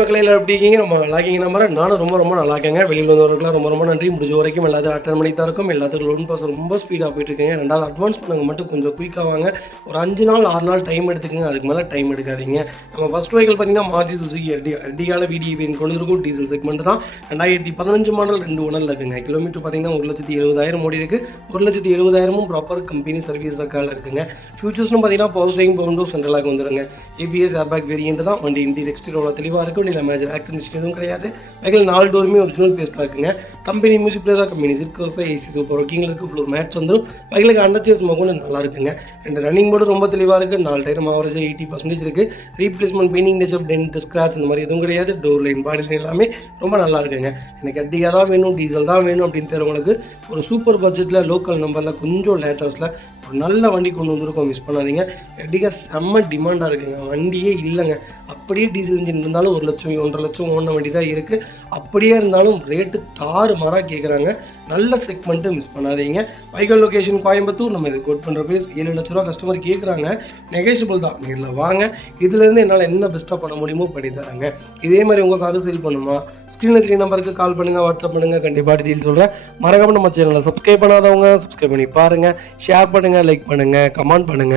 மக்களே எல்லாம் எப்படி இருக்கீங்க? நம்ம நல்லா இருக்கீங்க நம்புற. நானும் ரொம்ப நல்லா இருக்கேங்க. வெளியில் வந்தவர்களுக்குலாம் ரொம்ப நன்றி. முடிஞ்ச வரைக்கும் எல்லாத்தையும் அட்டன் பண்ணி தான் இருக்கும். எல்லாத்துக்கும் லோன் ப்ராசஸ் ரொம்ப ஸ்பீடாக போயிட்டு இருக்கீங்க. ரெண்டாவது அட்வான்ஸ் பண்ணுங்க மட்டும் கொஞ்சம் குயிக்காக வாங்க. ஒரு 5 நாள் 6 நாள் டைம் எடுத்துக்கங்க. அதுக்கு மேலே டைம் எடுக்காதீங்க. நம்ம ஃபஸ்ட் வெஹிக்கிள் பார்த்தீங்கன்னா மாருதி சுசுகி எர்டிகால VDV கொண்டு இருக்கும். டீசல் செக்மெண்ட் தான். 2015 மாடல் 2 ஓனரில் இருக்குங்க. கிலோமீட்டர் பார்த்தீங்கன்னா 1,70,000 ஓடி இருக்குது. 1,70,000 ப்ராப்பர் கம்பெனி சர்வீஸ் ரெக்கார்டில் இருக்குங்க. ஃபியூச்சர்ஸ்னு பார்த்தீங்கன்னா பவர் ஸ்டீரிங் பவுண்டோ சென்ட்ரலாக வந்துருங்க. ABS ஏர்பேக் வேரியன்ட் தான். வண்டி இன்டீரியர் எக்ஸ்டீரியரோட தெளிவாக இருக்கும். இல்லை மேஜர் ஆக்சிடென்ட் எதுவும் கிடையாது. வெஹிக்கிள் 4 டோருமே ஒரிஜினல் பேஸ்ட்டில் இருக்குங்க. கம்பெனி மியூசிக் பிளே தான். கம்பெனி சிட்கோஸ் தான். AC சூப்பர் ஒர்க்கிங்கில் இருக்குது. ஃப்ளோர் மேட்ச் வந்துடும். வெஹிக்கிளுக்கு அண்டர்ச்சேஸ் மொகொண்டு நல்லா இருக்குங்க. 2 ரன்னிங் போர்டு ரொம்ப தெளிவாக இருக்குது. 4 டயரும் ஆவரேஜாக 80% இருக்குது. Replacement painting touch up dent scratch இந்த மாதிரி எதுவும் கிடையாது. டோர் லைன் பாடி லைன் எல்லாமே ரொம்ப நல்லா இருக்குங்க. எனக்கு எர்டிகா தான் வேணும், டீசல் தான் வேணும் அப்படின்னு தெரிஞ்சவங்களுக்கு ஒரு சூப்பர் பட்ஜெட்டில் லோக்கல் நம்பரில் கொஞ்சம் லேட்டஸ்ட்டில் ஒரு நல்ல வண்டி கொண்டு வந்துருக்கோம். மிஸ் பண்ணாதீங்க. எர்டிகா செம்ம டிமாண்டாக இருக்குங்க. வண்டியே இல்லைங்க. அப்படியே டீசல் இன்ஜின் இருந்தாலும் 1 லட்சம் 1.5 லட்சம் ஓடின வண்டி தான் இருக்குது. அப்படியே இருந்தாலும் ரேட்டு தாறுமாறாக கேட்குறாங்க. நல்ல செக்மெண்ட்டு மிஸ் பண்ணாதீங்க. Vehicle location Coimbatore. நம்ம இது கோட் பண்ணுற பேஸ் 7 லட்ச ரூபா கஸ்டமர் கேட்குறாங்க. நெகோஷியபிள் தான். நேரில் வாங்க. இதுலேருந்து என்னால் என்ன பெஸ்ட்டாக பண்ண முடியுமோ பண்ணி தராங்க. இதே மாதிரி உங்கள் காரும் சேல் பண்ணுமா? ஸ்க்ரீனில் 3 நம்பருக்கு கால் பண்ணுங்கள், வாட்ஸ்அப் பண்ணுங்கள். கண்டிப்பாக டீட்டெயில் சொல்கிறேன். மறக்காம நம்ம சேனலை சப்ஸ்கிரைப் பண்ணாதவங்க சப்ஸ்கிரைப் பண்ணி பாருங்கள். ஷேர் பண்ணுங்கள், லைக் பண்ணுங்கள், கமெண்ட் பண்ணுங்கள்.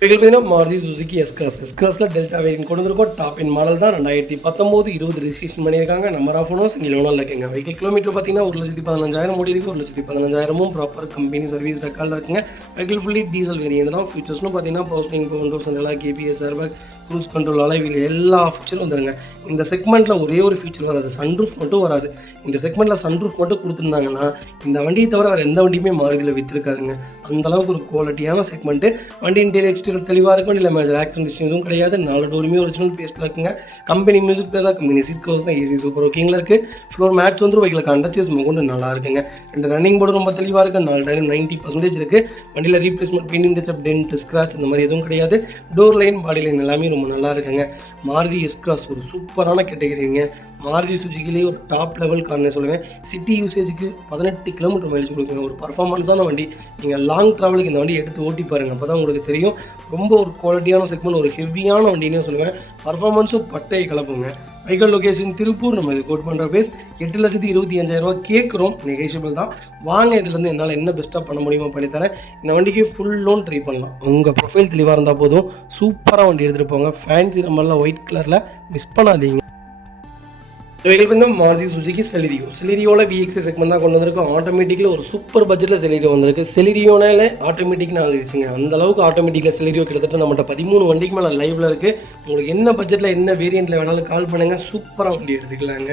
வெஹிக்கிள் பார்த்தீங்கன்னா மாருதி சுசுகி எஸ்கிராஸில் டெல்டா வேரியன்ட் கொண்டு வந்திருக்கோம். டாப் இன் மாடல் தான். 2019 20 ரெஜிஸ்ட்ரேஷன் பண்ணியிருக்காங்க. நம்பர் ஆஃப் ஓனர்ஸ் சிங்கிள் ஓனரில் இருக்குங்க. வெஹிக்கிள் கிலோமீட்டர் பார்த்தீங்கன்னா 1,15,000 ஓடி இருக்குது. 1,15,000 ப்ராப்பர் கம்பெனி சர்வீஸ் ரெக்கார்டில் இருக்குங்க. வெஹிக்கிள் ஃபுல்லி டீசல் வேரியன்ட் தான். ஃபியூச்சர்ஸ்னு பார்த்தீங்கன்னா power steering power window central lock ABS airbag cruise control alloy wheel எல்லா ஃபீச்சரும் வந்துடுங்க. இந்த செக்மெண்ட்டில் ஒரே ஒரு ஃபீச்சர் வராது. சன்ரூஃப் மட்டும் வராது. இந்த செக்மெண்ட்டில் சன்ரூஃப் மட்டும் கொடுத்துருந்தாங்கன்னா இந்த வண்டியை தவிர வேறு எந்த வண்டியுமே மாருதியில் விற்றுருக்காதுங்க. அந்தளவுக்கு ஒரு குவாலிட்டியான செக்மெண்ட்டு. வண்டி இன்டீரியர் எக்ஸ்டீரியர் தெளிவாக இருக்கும். இல்லை மேஜர் ஆக்சிடென்ட் எதுவும் கிடையாது. 4 டோருமே ஒரிஜினல் பேஸ்ட்டில் இருக்குங்க. கம்பெனி மியூசிக் பிளே தான். கம்பெனி சிட்கோஸ் தான். AC சூப்பர் ஒர்க்கிங்கில் இருக்குது. ஃப்ளோர் மேட்ச் வந்துடும். வெஹிக்கிளுக்கு அண்டர்ச்சேஸ் மொகொண்டு நல்லா இருக்குங்க. 2 ரன்னிங் போர்டு ரொம்ப தெளிவாக இருக்குது. 4 டயரும் 90% இருக்குது. வண்டியில் replacement painting touch up dent scratch இந்த மாதிரி எதுவும் கிடையாது. டோர் லைன் பாடி லைன் எல்லாமே ரொம்ப நல்லா இருக்குங்க. மாருதி எஸ்கிராஸ் ஒரு சூப்பரான கேட்டகரிங்க. மாருதி சுசுகிலேயே ஒரு டாப் லெவல் கார்னே சொல்லுவேன். சிட்டி யூசேஜுக்கு 18 கிலோமீட்டர் மைலேஜ் கொடுக்குங்க. ஒரு பர்ஃபார்மன்ஸான வண்டி. நீங்கள் லாங் ட்ராவலுக்கு இந்த வண்டி எடுத்து ஓட்டி பாருங்கள். அப்போ தான் உங்களுக்கு தெரியும். ரொம்ப ஒரு குவாலிட்டியான செக்மெண்ட், ஒரு ஹெவியான வண்டினே சொல்லுவேன். பர்ஃபார்மன்ஸும் பட்டையை கலப்புங்க. Vehicle location Tiruppur. நம்ம இது கோட் பண்ணுற பேஸ் 8,25,000 ரூபா கேட்குறோம். நெகோஷியபிள் தான். வாங்க. இதுலேருந்து என்னால் என்ன பெஸ்ட்டாக பண்ண முடியுமோ பண்ணித்தரேன். இந்த வண்டிக்கு ஃபுல் லோன் ட்ரை பண்ணலாம். உங்கள் ப்ரொஃபைல் தெளிவாக இருந்தால் போதும். சூப்பராக வண்டி எடுத்துகிட்டு போங்க. ஃபேன்சி நம்பரில் ஒயிட் கலரில் மிஸ் பண்ணாதீங்க. வெஹிக்கிள் பார்த்தீங்கன்னா மாருதி சுசுகி செலிரியோவில் VXI செக்மெண்ட் தான் கொண்டு வந்திருக்கும். ஆட்டோமேட்டிக்கில் ஒரு சூப்பர் பட்ஜெட்டில் செலிரியோ வந்திருக்கு. செலிரியோனால ஆட்டோமேட்டிக்னு ஆகிடுச்சுங்க. அந்தளவுக்கு ஆட்டோமேட்டிக்கில் செலிரியோ கிட்டத்தட்ட நம்மகிட்ட 13 வண்டிக்கு மேலே லைவில் இருக்குது. உங்களுக்கு என்ன பட்ஜெட்டில் என்ன வேரியண்ட்டில் வேணாலும் கால் பண்ணுங்கள். சூப்பராக வண்டி எடுத்துக்கலாங்க.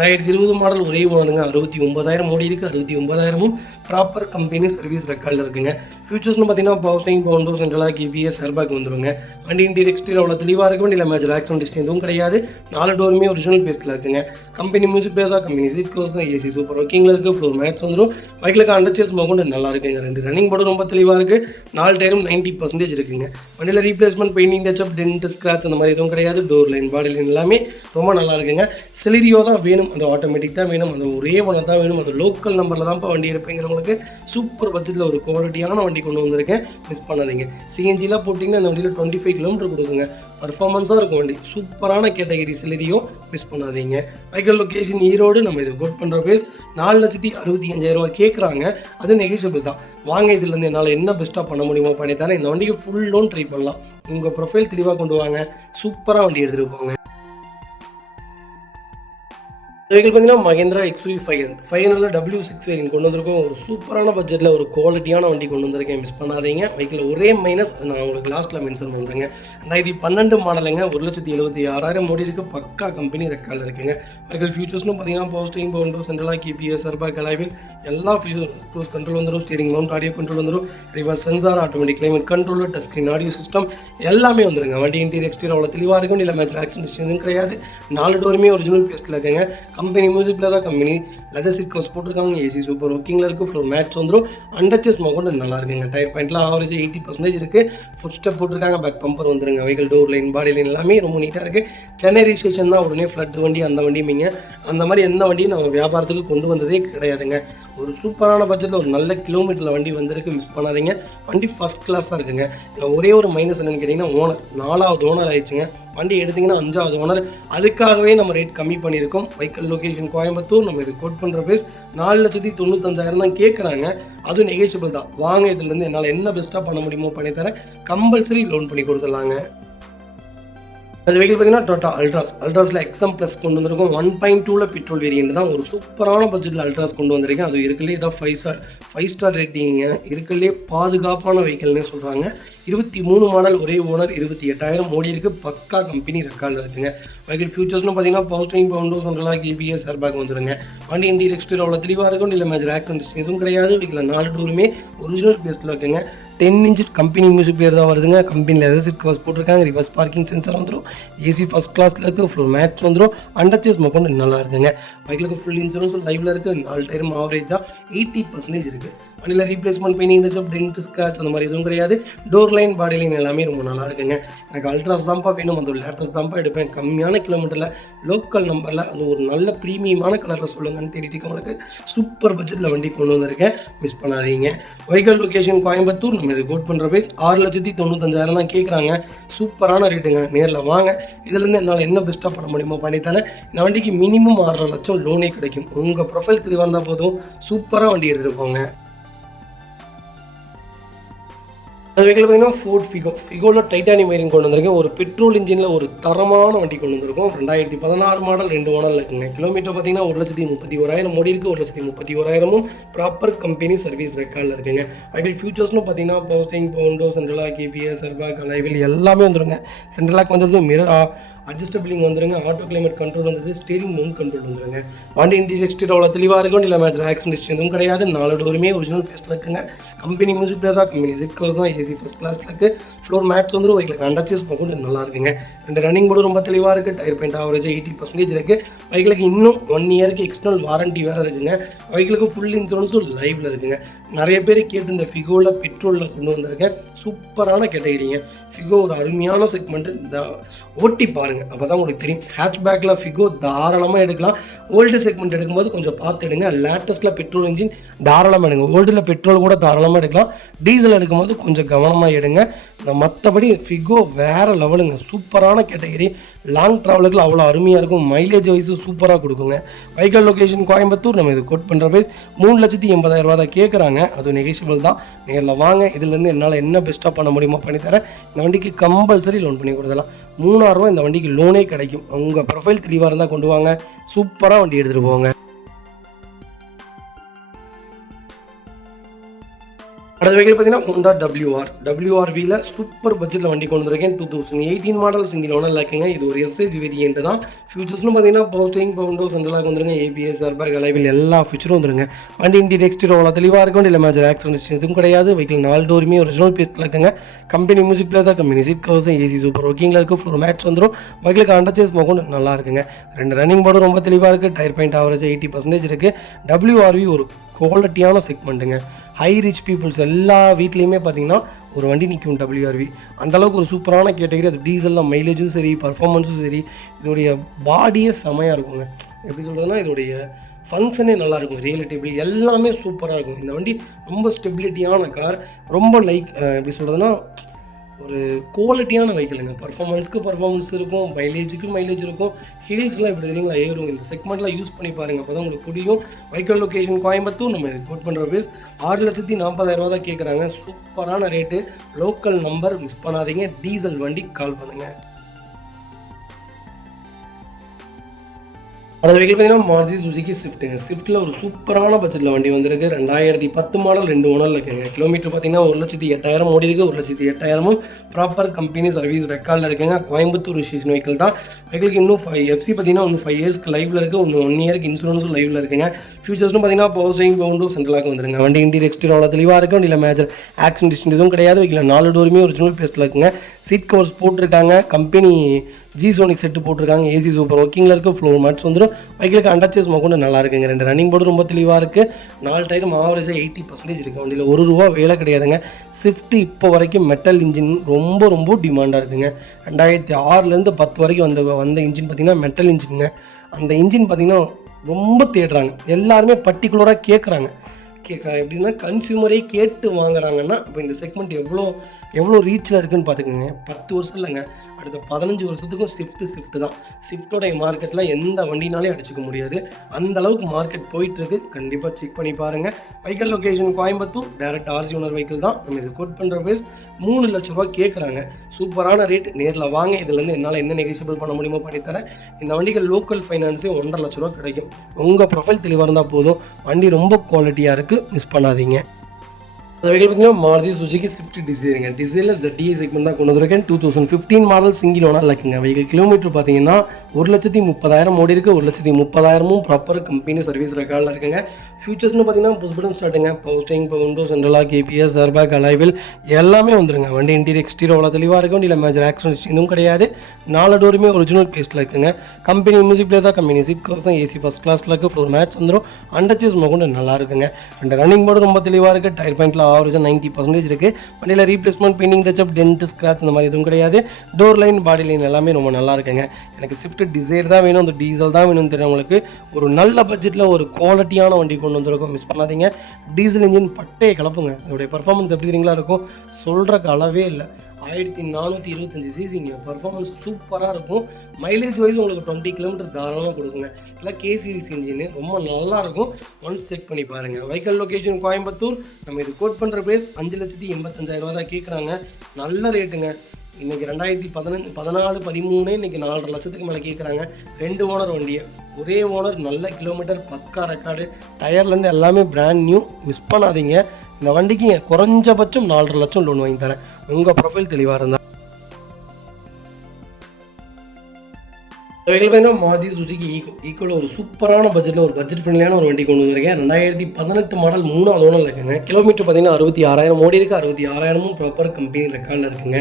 2020 மாடல் ஒரே ஓனருங்க. 69,000 ஓடி இருக்குது. 69,000 ப்ராப்பர் கம்பெனி சர்வீஸ் ரெக்கார்டில் இருக்குங்க. ஃபியூச்சர்ஸ்னு பார்த்தீங்கன்னா power steering power window central lock ABS airbag வந்துருங்க. வண்டி இன்டீரியர் எக்ஸ்டீரியர் அவ்வளோ தெளிவாக இருக்கும். வண்டியில் மேஜர் ஆக்சிடென்ட் எதுவும் கிடையாது. 4 டோருமே ஒரிஜினல் பேஸ்ட்டில் இருக்குங்க. கம்பெனி மியூசிக் பிளே தான். கம்பெனி சிட்கோஸ் தான். AC சூப்பர் ஒர்க்கிங்கில் இருக்குது. ஃப்ளோர் மேட்ச் வந்துடும். வெஹிக்கிளுக்கு அண்டர்ச்சேஸ் மொகொண்டு நல்லா இருக்குங்க. 2 ரன்னிங் போர்டு ரொம்ப தெளிவாக இருக்குது. 4 டயரும் 90% இருக்குங்க. வண்டியில் replacement painting touch up dent scratch அந்த மாதிரி எதுவும் கிடையாது. டோர் லைன் பாடி லைன் எல்லாமே ரொம்ப நல்லா இருக்குங்க. செலிரியோ தான் வேணும். அது ஆட்டோமேட்டிக் தான் வேணும். அது ஒரே ஒன்று தான் வேணும். அது லோக்கல் நம்பரில் தான் இப்போ வண்டி எடுப்பீங்கிறவங்களுக்கு சூப்பர் பட்ஜெட்டில் ஒரு குவாலிட்டியான வண்டி கொண்டு வந்திருக்கேன். மிஸ் பண்ணாதீங்க. CNGலாம் போட்டிங்கன்னா அந்த வண்டியில் 25 கிலோமீட்டர் கொடுக்குங்க. பர்ஃபார்மன்ஸாக இருக்கும் வண்டி. சூப்பரான கேட்டகரி செலிரியோ. மிஸ் பண்ணாதீங்க. Vehicle location Erode. நம்ம இது கோட் பண்ணுற பேஸ் 4,65,000 ரூபா கேட்குறாங்க. அது நெகோஷியபிள் தான். வாங்க. இதுலேருந்து என்னால் என்ன பெஸ்ட்டாக பண்ண முடியுமோ பண்ணி தரேன். இந்த வண்டிக்கு ஃபுல் லோன் ட்ரை பண்ணலாம். உங்கள் ப்ரொஃபைல் தெளிவாக கொண்டு வாங்க. சூப்பராக வண்டி எடுத்துகிட்டு போங்க. வெஹிக்கிள் பார்த்தீங்கன்னா மஹேந்திரா XUV 500 W6 வேரியன்ட் கொண்டு வந்திருக்கோம். ஒரு சூப்பரான பட்ஜெட்டில் ஒரு குவாலிட்டியான வண்டி கொண்டு வந்திருக்கேன். மிஸ் பண்ணாதீங்க. வெஹிக்கிள் ஒரே மைனஸ் அது நான் உங்களுக்கு லாஸ்ட்டில் மென்ஷன் பண்ணுறேங்க. 2012 மாடலுங்க. 1,76,000 ஓடி இருக்குது. பக்கா கம்பெனி ரெக்கார்டில் இருக்குங்க. வெஹிக்கிள் ஃபியூச்சர்ஸ்னு பார்த்தீங்கன்னா power steering power window central lock ABS airbag alloy wheel எல்லா ஃபீச்சரும் க்ரூஸ் கண்ட்ரோல் வந்துடும். ஸ்டீரிங் மவுண்ட் ஆடியோ கண்ட்ரோல் வந்துடும். Reverse sensor, automatic climate control, touch screen audio system எல்லாமே வந்துடுங்க. வண்டி இன்டீரியர் எக்ஸ்டீரியர் அவ்வளோ தெளிவாக இருக்கும். இல்லை மேஜர் ஆக்சிடென்ட் எதுவும் கிடையாது. 4 டோருமே ஒரிஜினல் பேஸ்ட்டில் இருக்குங்க. கம்பெனி மியூசிக் பிளேயர் தான். கம்பெனி லெதர் சீட் கவர்ஸ் போட்டிருக்காங்க. ஏசி சூப்பர் ஒர்க்கிங்கில் இருக்குது. ஃப்ளோர் மேட்ஸ் வந்துடும். அண்டர்ச்சஸ் மொக்கொண்டு நல்லா இருக்குங்க. டயர் பாயிண்ட்லாம் ஆவரேஜ் 80% இருக்குது. ஃபுட் ஸ்டெப் போட்டிருக்காங்க. பேக் பம்பர் வந்துருங்க. வெஹிக்கல் டோர் லைன் பாடி லைன் எல்லாமே ரொம்ப நீட்டாக இருக்குது. சென்னை ரிஜிஸ்ட்ரேஷன் தான். உடனே ஃப்ளட் வண்டி அந்த வண்டியுமீங்க அந்த மாதிரி எந்த வண்டியும் நம்ம வியாபாரத்துக்கு கொண்டு வந்ததே கிடையாதுங்க. ஒரு சூப்பரான பட்ஜெட்டில் ஒரு நல்ல கிலோமீட்டரில் வண்டி வந்திருக்கு. மிஸ் பண்ணாதீங்க. வண்டி ஃபஸ்ட் கிளாஸாக இருக்குங்க. இல்லை ஒரே ஒரு மைனஸ் என்னென்னு கேட்டிங்கன்னா ஓனர் 4வது ஓனர் ஆயிடுச்சுங்க. வண்டி எடுத்திங்கன்னா 5வது ஓனர். அதுக்காகவே நம்ம ரேட் கம்மி பண்ணியிருக்கோம். Vehicle location Coimbatore. நம்ம இது கோட் பண்ணுற ப்ரைஸ் 4,95,000 தான் கேட்குறாங்க. அதுவும் நெகோஷியபிள் தான். வாங்க, இதுலேருந்து என்னால் என்ன பெஸ்ட்டாக பண்ண முடியுமோ பண்ணித்தரேன். கம்பல்சரி லோன் பண்ணி கொடுத்துடலாங்க. அது வெஹிக்கிள் பார்த்தீங்கன்னா டொயோட்டா அல்ட்ராஸில் எக்ஸம் ப்ளஸ் கொண்டு வந்திருக்கோம். 1.2 பெட்ரோல் வேரியன்ட் தான். ஒரு சூப்பரான பட்ஜெட்டில் அல்ட்ராஸ் கொண்டு வந்திருக்கேன். அது இருக்கலே இதான் 5 ஸ்டார் ரேட்டிங்க. இருக்கலே பாதுகாப்பான வெஹிக்கிள்னே சொல்கிறாங்க. 23 மாடல், ஒரே ஓனர், 28,000 ஓடி இருக்குது. பக்கா கம்பெனி ரெக்கார்டில் இருக்குங்க. வெஹிக்கிள் ஃபியூச்சர்ஸ்னு பார்த்தீங்கன்னா power steering, power windows, central lock ABS air bag வந்துருங்க. வண்டி இன்டீரியர் எக்ஸ்டீரியர் அவ்வளோ தெளிவாக இருக்கும். இல்லை மேஜர் ஆக்சிடென்ட் எதுவும் கிடையாது. வெஹிக்கில் 4 டோருமே ஒரிஜினல் பேஸில் இருக்குங்க. 10 இன்ச் கம்பெனி மியூசிக் பிளேயர் தான் வருதுங்க. கம்பெனியில் லெதர் சீட் கவர்ஸ் போட்டிருக்காங்க. ரிவர்ஸ் பார்க்கிங் சென்சர் வந்துடும். ஏசி ஃபஸ்ட் கிளாஸில் இருக்குது. ஃப்ளோர் மேட்ச் வந்துடும். அண்டர்ச்சேஸ் மொக்கொண்டு நல்லா இருக்குங்க. பைக்கிலுக்கு ஃபுல் இன்சூரன்ஸ் லைவில் இருக்குது. 4 டயரும் ஆவரேஜாக 80% இருக்குது. வண்டியில் replacement, painting touch up, dent, scratch அந்த மாதிரி எதுவும் கிடையாது. டோர் லைன் பாடி லைன் எல்லாமே ரொம்ப நல்லா இருக்குங்க. எனக்கு அல்ட்ராஸ் தான்ப்பா வேணும், அந்த லேட்டஸ்ட் தான்ப்பா எடுப்பேன், கம்மியான கிலோமீட்டரில் லோக்கல் நம்பரில் அது ஒரு நல்ல ப்ரீமியமான கலரில் சொல்லுங்கன்னு தேடிட்டு உங்களுக்கு சூப்பர் பட்ஜெட்டில் வண்டி கொண்டு வந்திருக்கேன். மிஸ் பண்ணாதீங்க. Vehicle location Coimbatore. நம்ம இது கோட் பண்ணுற ப்ரைஸ் 6,95,000 தான் கேட்குறாங்க. சூப்பரான ரேட்டுங்க. நேரில் வாங்க. இதுலேருந்து என்னால் என்ன பெஸ்ட்டாக பண்ண முடியுமோ பண்ணித்தானே. இந்த வண்டிக்கு மினிமம் 6.5 லட்சம் லோனே கிடைக்கும். உங்கள் ப்ரொஃபைல் தெளிவாக இருந்தால் போதும். சூப்பராக வண்டி எடுத்துகிட்டு போங்க. அது வெஹிக்கிள் பார்த்தீங்கன்னா ஃபோர்ட் ஃபிகோவில் டைட்டானியம் வயரிங் கொண்டு வந்திருக்கேன். ஒரு பெட்ரோல் இன்ஜினில் ஒரு தரமான வண்டி கொண்டு வந்திருக்கோம். 2016 மாடல், 2 ஓனரில் இருக்குங்க. கிலோமீட்டர் பார்த்தீங்கன்னா 1,31,000 ஓடி இருக்குது. 1,31,000 ப்ராப்பர் கம்பெனி சர்வீஸ் ரெக்கார்டில் இருக்குங்க. வெஹிக்கிள் ஃபியூச்சர்ஸ்னு பார்த்தீங்கன்னா power steering, power windows, central lock, ABS air bag, alloy wheel எல்லாமே வந்துருங்க. சென்ட்ரலாக் வந்தது, மிரர் அட்ஜஸ்டபிளிங் வந்துருங்க. ஆட்டோ கிளைமேட் கண்ட்ரோல் வந்தது. ஸ்டீரிங் மவுண்ட் கண்ட்ரோல் வந்துருங்க. வண்டி இன்டீரியர் எக்ஸ்டீரியர் அவ்வளோ தெளிவாக இருக்கும். இல்லை மேஜர் ஆக்சிடென்ட் எதுவும் கிடையாது. 4 டோருமே ஒரிஜினல் பேஸில் இருக்குங்க. கம்பெனி மியூசிக் பிளேயர் தான். கம்பெனி சீட் கவர்ஸ் தான். ஏசி ஃபஸ்ட் கிளாஸில் இருக்குது. ஃப்ளோர் மேட்ச் வந்துடும். வெஹிக்கில் அண்டர்ச்சேஸ் கொண்டு நல்லா இருக்குங்க. 2 ரன்னிங் போர்டு ரொம்ப தெளிவாக இருக்குது. டயர் பாயிண்ட் ஆவரேஜ் 80% இருக்குது. வெஹிக்கிலுக்கு இன்னும் 1 இயருக்கு எக்ஸ்டர்னல் வாரண்டி வேறு இருக்குங்க. வெஹிக்கிலுக்கு ஃபுல் இன்சூரன்ஸும் லைவில் இருக்குங்க. நிறைய பேர் கேட்டு இந்த ஃபிகோவில் பெட்ரோலில் கொண்டு வந்திருக்கேன். சூப்பரான கேட்டகிரிங்க. ஃபிகோ ஒரு அருமையான செக்மெண்ட்டு. இந்த ஓட்டி பாருங்கள், அப்போ தான் உங்களுக்கு தெரியும். ஹேட்ச்பேக்கில் ஃபிகோ தாராளமாக எடுக்கலாம். ஓல்டு செக்மெண்ட் எடுக்கும்போது கொஞ்சம் பார்த்து எடுங்க. லேட்டஸ்ட்டில் பெட்ரோல் இன்ஜின் தாராளமாக எடுங்க. ஓல்டில் பெட்ரோல் கூட தாராளமாக எடுக்கலாம். டீசல் எடுக்கும்போது கொஞ்சம் கவனமாக எடுங்க. மற்றபடி ஃபிகோ வேறு லெவலுங்க. சூப்பரான கேட்டகிரி. லாங் ட்ராவலுக்கு அவ்வளோ அருமையாக இருக்கும். மைலேஜ் வைஸு சூப்பராக கொடுக்குங்க. Vehicle location Coimbatore. நம்ம இது கோட் பண்ணுற ப்ரைஸ் 3,80,000 தான் கேட்குறாங்க. அது நெகோஷியபிள் தான். நேரில் வாங்க. இதுலேருந்து என்னால் என்ன பெஸ்ட்டாக பண்ண முடியுமோ பண்ணித்தரேன். இந்த வண்டிக்கு கம்பல்சரி லோன் பண்ணி கொடுத்துடலாம். 3,000 ரூபா இந்த வண்டிக்கு லோனே கிடைக்கும். உங்கள் ப்ரொஃபைல் தெளிவாக இருந்தால் கொண்டு வாங்க. சூப்பராக வண்டி எடுத்துகிட்டு போங்க. அடுத்த வெஹிக்கிள் பார்த்தீங்கன்னா ஹோண்டா WRVல சூப்பர் பட்ஜெட்டில் வண்டி கொண்டு வந்திருக்கேன். 2018 மாடல் சிங்கிள் ஓனர் இருக்குங்க. இது ஒரு எஸ்ஏஜ் வேரியன்ட் தான். ஃபியூச்சர்ஸ்னு பார்த்தீங்கன்னா பவர் ஸ்டீரிங், பவுண்டோஸ், சென்ட்ரலாக் வந்துருங்க. ABS ஏர் பேக், அலைவில் எல்லா ஃபீச்சரும் வந்துருங்க. வண்டி இன்டீரியர் எக்ஸ்டீரியர் அவ்வளோ தெளிவாக இருக்கும். இல்லை மேஜர் ஆக்சிடென்ட் எதுவும் கிடையாது. வெஹிக்கிள் 4 டோருமே ஒரிஜினல் பேஸில் இருக்குங்க. கம்பெனி மியூசிக் பிளேயர் தான். Company seat covers, AC super ஒர்க்கிங்கில் இருக்குது. ஃப்ளோர் மேட்ச் வந்துடும். வெஹிக்கிளுக்கு அண்டர்ச்சேஸ் மொக்கொண்டு நல்லா இருக்குங்க. 2 ரன்னிங் போர்டு ரொம்ப தெளிவாக இருக்குது. டயர் பாயிண்ட் ஆவரேஜ் 80% இருக்குது. WRV ஒரு குவாலிட்டியான செக்மெண்ட்டுங்க. ஹை ரிச் பீப்புள்ஸ் எல்லா வீட்லேயுமே பார்த்தீங்கன்னா ஒரு வண்டி நிற்கும் WRV. அந்தளவுக்கு ஒரு சூப்பரான கேட்டகரி. அது டீசலில் மைலேஜும் சரி, பர்ஃபார்மன்ஸும் சரி, இதோடைய பாடியே செமையாக இருக்குங்க. எப்படி சொல்கிறதுனா இதோடைய ஃபங்க்ஷனே நல்லாயிருக்கும். ரியலிட்டபிள் எல்லாமே சூப்பராக இருக்கும். இந்த வண்டி ரொம்ப ஸ்டெபிலிட்டியான கார். ரொம்ப எப்படி சொல்கிறதுனா ஒரு குவாலிட்டியான வெஹிக்கிளுங்க. பர்ஃபார்மன்ஸ் இருக்கும், மைலேஜுக்கு மைலேஜ் இருக்கும். ஹில்ஸ்லாம் இப்படி தெரியுங்களா ஏறும். இந்த செக்மெண்ட்லாம் யூஸ் பண்ணி பாருங்கள், அப்போ தான் உங்களுக்கு புரியும். Vehicle location Coimbatore. நம்ம இது கோட் பண்ணுற ப்ரைஸ் 6,40,000 தான் கேட்குறாங்க. சூப்பரான ரேட்டு. லோக்கல் நம்பர் மிஸ் பண்ணாதீங்க. டீசல் வண்டி கால் பண்ணுங்கள். அடுத்த வெஹிக்கிள் பார்த்தீங்கன்னா மாருதி சுசுகி ஸ்விஃப்ட்டுங்க. ஸ்விஃப்ட்டில் ஒரு சூப்பரான பட்ஜெட்டில் வண்டி வந்திருக்கு. 2010 மாடல், 2 ஓனரில் இருக்குங்க. கிலோமீட்டர் பார்த்தீங்கன்னா 1,08,000 ஓடி இருக்குது. 1,08,000 ப்ராப்பர் கம்பெனி சர்வீஸ் ரெக்கார்டில் இருக்குங்க. கோயம்புத்தூர் ரிஜிஸ்ட்ரேஷன் வெஹிக்கிள் தான். வெஹிக்கிளுக்கு இன்னும் FC பார்த்தீங்கன்னா இன்னும் 5 இயர்ஸ்க்கு லைவில் இருக்குது. இன்னும் 1 இயருக்கு இன்சூரன்ஸும் லைவில் இருக்குங்க. ஃபியூச்சர்ஸ்னு பார்த்தீங்கன்னா பவர் ஸ்டீரிங், பவுண்டோஸ், சென்ட்ரலாக் வந்துருங்க. வண்டி இன்டீரியர் எக்ஸ்டீரியர் அவ்வளோ தெளிவாக இருக்கும். இல்லை மேஜர் ஆக்சிடென்ட் எதுவும் கிடையாது. வெஹிக்கிள் 4 டோருமே ஒரிஜினல் பேஸில் இருக்குங்க. சீட் கவர்ஸ் போட்டிருக்காங்க. கம்பெனி ஜிசோனிக் செட்டு போட்டிருக்காங்க. ஏசி சூப்பர் ஒர்க்கிங்கில் இருக்குது. ஃப்ளோர் மேட்ஸ் வந்துடும். பைக்கிலுக்கு அண்டர்ச்சேஸ் கொண்டு நல்லா இருக்குங்க. 2 ரன்னிங் போர்டு ரொம்ப தெளிவாக இருக்குது. 4 டயரும் ஆவரேஜாக 80% இருக்குது. வண்டியில் ₹1 வேலை கிடையாதுங்க. ஸ்விஃப்ட் இப்போ வரைக்கும் மெட்டல் இன்ஜின் ரொம்ப ரொம்ப டிமாண்டாக இருக்குங்க. 2006லேருந்து 10 வரைக்கும் வந்த இன்ஜின் பார்த்திங்கன்னா மெட்டல் இன்ஜினுங்க. அந்த இன்ஜின் பார்த்திங்கன்னா ரொம்ப தேடுறாங்க. எல்லாருமே பர்டிகுலராக கேட்குறாங்க. எப்படின்னா கன்சியூமரே கேட்டு வாங்குறாங்கன்னா இப்போ இந்த செக்மெண்ட் எவ்வளோ ரீச்சில் இருக்குதுன்னு பார்த்துக்கோங்க. 10 வருஷம் இல்லைங்க, அடுத்த 15 வருஷத்துக்கும் ஸ்விஃப்ட் தான். ஸ்விஃப்டோடைய மார்க்கெட்டில் எந்த வண்டினாலையும் அடிச்சுக்க முடியாது. அந்த அளவுக்கு மார்க்கெட் போயிட்டுருக்கு. கண்டிப்பாக செக் பண்ணி பாருங்கள். Vehicle location Coimbatore. Direct RC owner vehicle தான். நம்ம இது கோட் பண்ணுற பேஸ் ₹3 லட்சம் கேட்குறாங்க. சூப்பரான ரேட். நேரில் வாங்க. இதுலேருந்து என்னால் என்ன நெகோசியபிள் பண்ண முடியுமோ பண்ணித்தரேன். இந்த வண்டிகள் லோக்கல் ஃபைனான்ஸே ₹1.5 லட்சம் கிடைக்கும். உங்கள் ப்ரொஃபைல் தெளிவாக இருந்தால் போதும். வண்டி ரொம்ப குவாலிட்டியாக இருக்குது, மிஸ் பண்ணாதீங்க. அந்த வெஹிக்கிள் பார்த்தீங்கன்னா மாருதி சுசுகி ஸ்விஃப்ட் டிசைருங்க. டிசைரில் ZDI செக்மெண்ட் தான் கொண்டு வந்திருக்கேன். 2015 மாடல் சிங்கிள் ஓனர் இருக்குங்க. வெஹிக்கிள் கிலோமீட்டர் பார்த்தீங்கன்னா 1,30,000 ஓடி இருக்குது. 1,30,000 ப்ராப்பர் கம்பெனி சர்வீஸ் ரெக்கார்டில் இருக்குங்க. ஃபியூச்சர்ஸ்னு பார்த்தீங்கன்னா புஷ் பட்டன் ஸ்டார்ட்டுங்க. Power steering, power window, central lock, KPS, airbag, alloy wheel எல்லாமே வந்துருங்க. வண்டி இன்டீரியர் எக்ஸ்டீரியர் அவ்வளோ தெளிவாக இருக்கும். வண்டியில் மேஜர் ஆக்சிடென்ட்ஸ் எதுவும் கிடையாது. 4 டோருமே ஒரிஜினல் பேஸ்ட்டில் இருக்குங்க. கம்பெனி மியூசிக் பிளேயர் தான். கம்பெனி சீட் கவர்ஸ் தான். ஏசி ஃபஸ்ட் கிளாஸில் இருக்குது. ஃப்ளோர் மேட்ச் வந்துடும். அண்டர்ச்சேஸ் கொண்டு நல்லா இருக்குங்க. அண்ட் ரன்னிங் போர்டு ரொம்ப தெளிவாக இருக்குது. டயர் பாயிண்ட்டில் ஆவரேஜாக 90% இருக்குது. வண்டியில் replacement, painting, touch up, dent, scratch இந்த மாதிரி எதுவும் கிடையாது. டோர் லைன், பாடி லைன் எல்லாமே ரொம்ப நல்லா இருக்குங்க. எனக்கு ஸ்விஃப்ட் டிசைர் தான் வேணும், அந்த டீசல் தான் வேணும்னு தெரியுறவங்களுக்கு ஒரு நல்ல பட்ஜெட்டில் ஒரு குவாலிட்டியான வண்டி கொண்டு வந்திருக்கோம். மிஸ் பண்ணாதீங்க. டீசல் இன்ஜின் பட்டையை கலப்புங்க. இதோடைய பர்ஃபார்மன்ஸ் எப்படி தெரியுங்களா இருக்கும், சொல்கிறக்கு அளவே இல்லை. 1425 சிசிங்க. பர்ஃபார்மன்ஸ் சூப்பராக இருக்கும். மைலேஜ் வைஸ் உங்களுக்கு 20 கிலோமீட்டர் தாராளமாக கொடுக்குங்க. இல்லை K சீரிஸ் இன்ஜின் ரொம்ப நல்லாயிருக்கும். ஒன்ஸ் செக் பண்ணி பாருங்கள். Vehicle location Coimbatore. நம்ம இது கோட் பண்ணுற ப்ரைஸ் ₹5,85,000 தான் கேட்குறாங்க. நல்ல ரேட்டுங்க. இன்றைக்கி 2014, 13 இன்றைக்கி 4.5 லட்சத்துக்கு மேலே கேட்குறாங்க. 2 ஓனர் வண்டியை, ஒரே ஓனர், நல்ல கிலோமீட்டர், பக்கா ரெக்கார்டு, டயர்லேருந்து எல்லாமே பிராண்ட் நியூ. மிஸ் பண்ணாதீங்க. இந்த வண்டிக்கு குறைஞ்சபட்சம் 4.5 லட்சம் லோன் வாங்கி தரேன். உங்கள் ப்ரொஃபைல் தெளிவாக இருந்தால். வெஹிக்கிள் பார்த்தீங்கன்னா மாருதி சுசுகி ஈக்குவல் ஒரு சூப்பரான பட்ஜெட்டில் ஒரு பட்ஜெட் ஃப்ரெண்ட்லியான ஒரு வண்டி கொண்டு வந்திருக்கேன். 2018 மாடல் 3வது ஓனர் இருக்குங்க. கிலோமீட்டர் பார்த்தீங்கன்னா 66,000 ஓடி இருக்குது. 66,000 ப்ராப்பர் கம்பெனி ரெக்கார்டில் இருக்குங்க.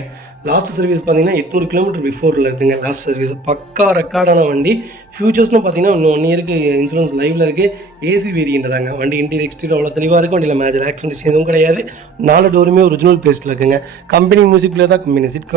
லாஸ்ட் சர்வீஸ் பார்த்தீங்கன்னா 800 கிலோமீட்டர் பிஃபோரில் இருக்குங்க. லாஸ்ட் சர்வீஸ் பக்கா ரெக்கார்டான வண்டி. ஃபியூச்சர்ஸ்னு பார்த்தீங்கன்னா இன்னும் 1 இயருக்கு இன்சூரன்ஸ் லைவில் இருக்குது. ஏசி வேரியண்ட் தாங்க. வண்டி இன்டீரியர் எக்ஸ்டீரியர் அவ்வளோ தெளிவாக இருக்கும். வண்டியில் மேஜர் ஆக்சிடென்ட்ஸ் எதுவும் கிடையாது. 4 டோருமே ஒரிஜினல் பேஸ்ட்டில் இருக்குங்க. கம்பெனி மியூசிக் பிளேயர் தான். கம்பெனி சீட்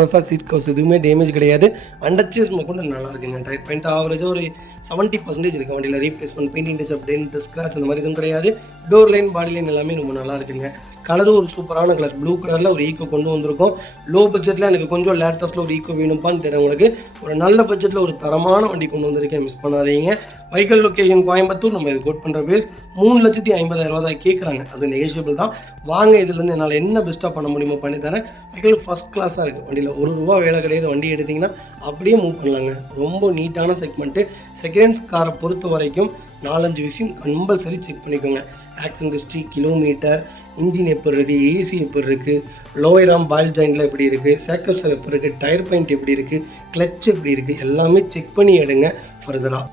கவர்ஸ் எதுவுமே டேமேஜ் கிடையாது. அண்டர்ச்சேஸ் கொண்டு நல்லா இருக்குங்க. டயர் பாயிண்ட் ஆவரேஜாக ஒரு 70% இருக்குது. வண்டியில் replacement, painting, touch up, dent, scratch அந்த மாதிரி எதுவும் கிடையாது. டோர் லைன், பாடி லைன் எல்லாமே ரொம்ப நல்லா இருக்குங்க. கலரும் ஒரு சூப்பரான கலர், ப்ளூ கலரில் ஒரு ஈக்கோ கொண்டு வந்திருக்கோம். லோ பட்ஜெட்டில் எனக்கு கொஞ்சம் லேட்டஸ்ட்டில் ஒரு ஈக்கோ வேணும்ப்பான்னு தெரியுறவங்களுக்கு ஒரு நல்ல பட்ஜெட்டில் ஒரு தரமான வண்டி கொண்டு வந்திருக்கேன். மிஸ் பண்ணாதீங்க. Vehicle location Coimbatore. நம்ம இது கோட் பண்ணுற பேஸ் ₹3,50,000 தான் கேட்குறாங்க. அது நெகோஷியபிள் தான். வாங்க, இதுலேருந்து என்னால் என்ன பெஸ்ட்டாக பண்ண முடியுமோ பண்ணி தரேன். வெஹிக்கல் ஃபஸ்ட் கிளாஸாக இருக்குது. வண்டியில் ₹1 வேலை கிடையாது. வண்டி எடுத்திங்கன்னா அப்படியே மூவ் பண்ணலாங்க. ரொம்ப நீட்டான செக்மெண்ட்டு. செகண்ட்ஸ் காரை பொறுத்த வரைக்கும் 4-5 விஷயம் கம்பல்சரி செக் பண்ணிக்கோங்க. ஆக்சிடென்ட் ஹிஸ்ட்ரி, கிலோமீட்டர், இன்ஜின் எப்படி இருக்குது, ஏசி எப்படி இருக்குது, லோயர் ஆர்ம் பால் ஜாயிண்டில் எப்படி இருக்குது, சேக்கப்சர் எப்படி இருக்குது, டயர் பாயிண்ட் எப்படி இருக்குது, கிளச் எப்படி இருக்குது, எல்லாமே செக் பண்ணி எடுங்க ஃபர்தராக.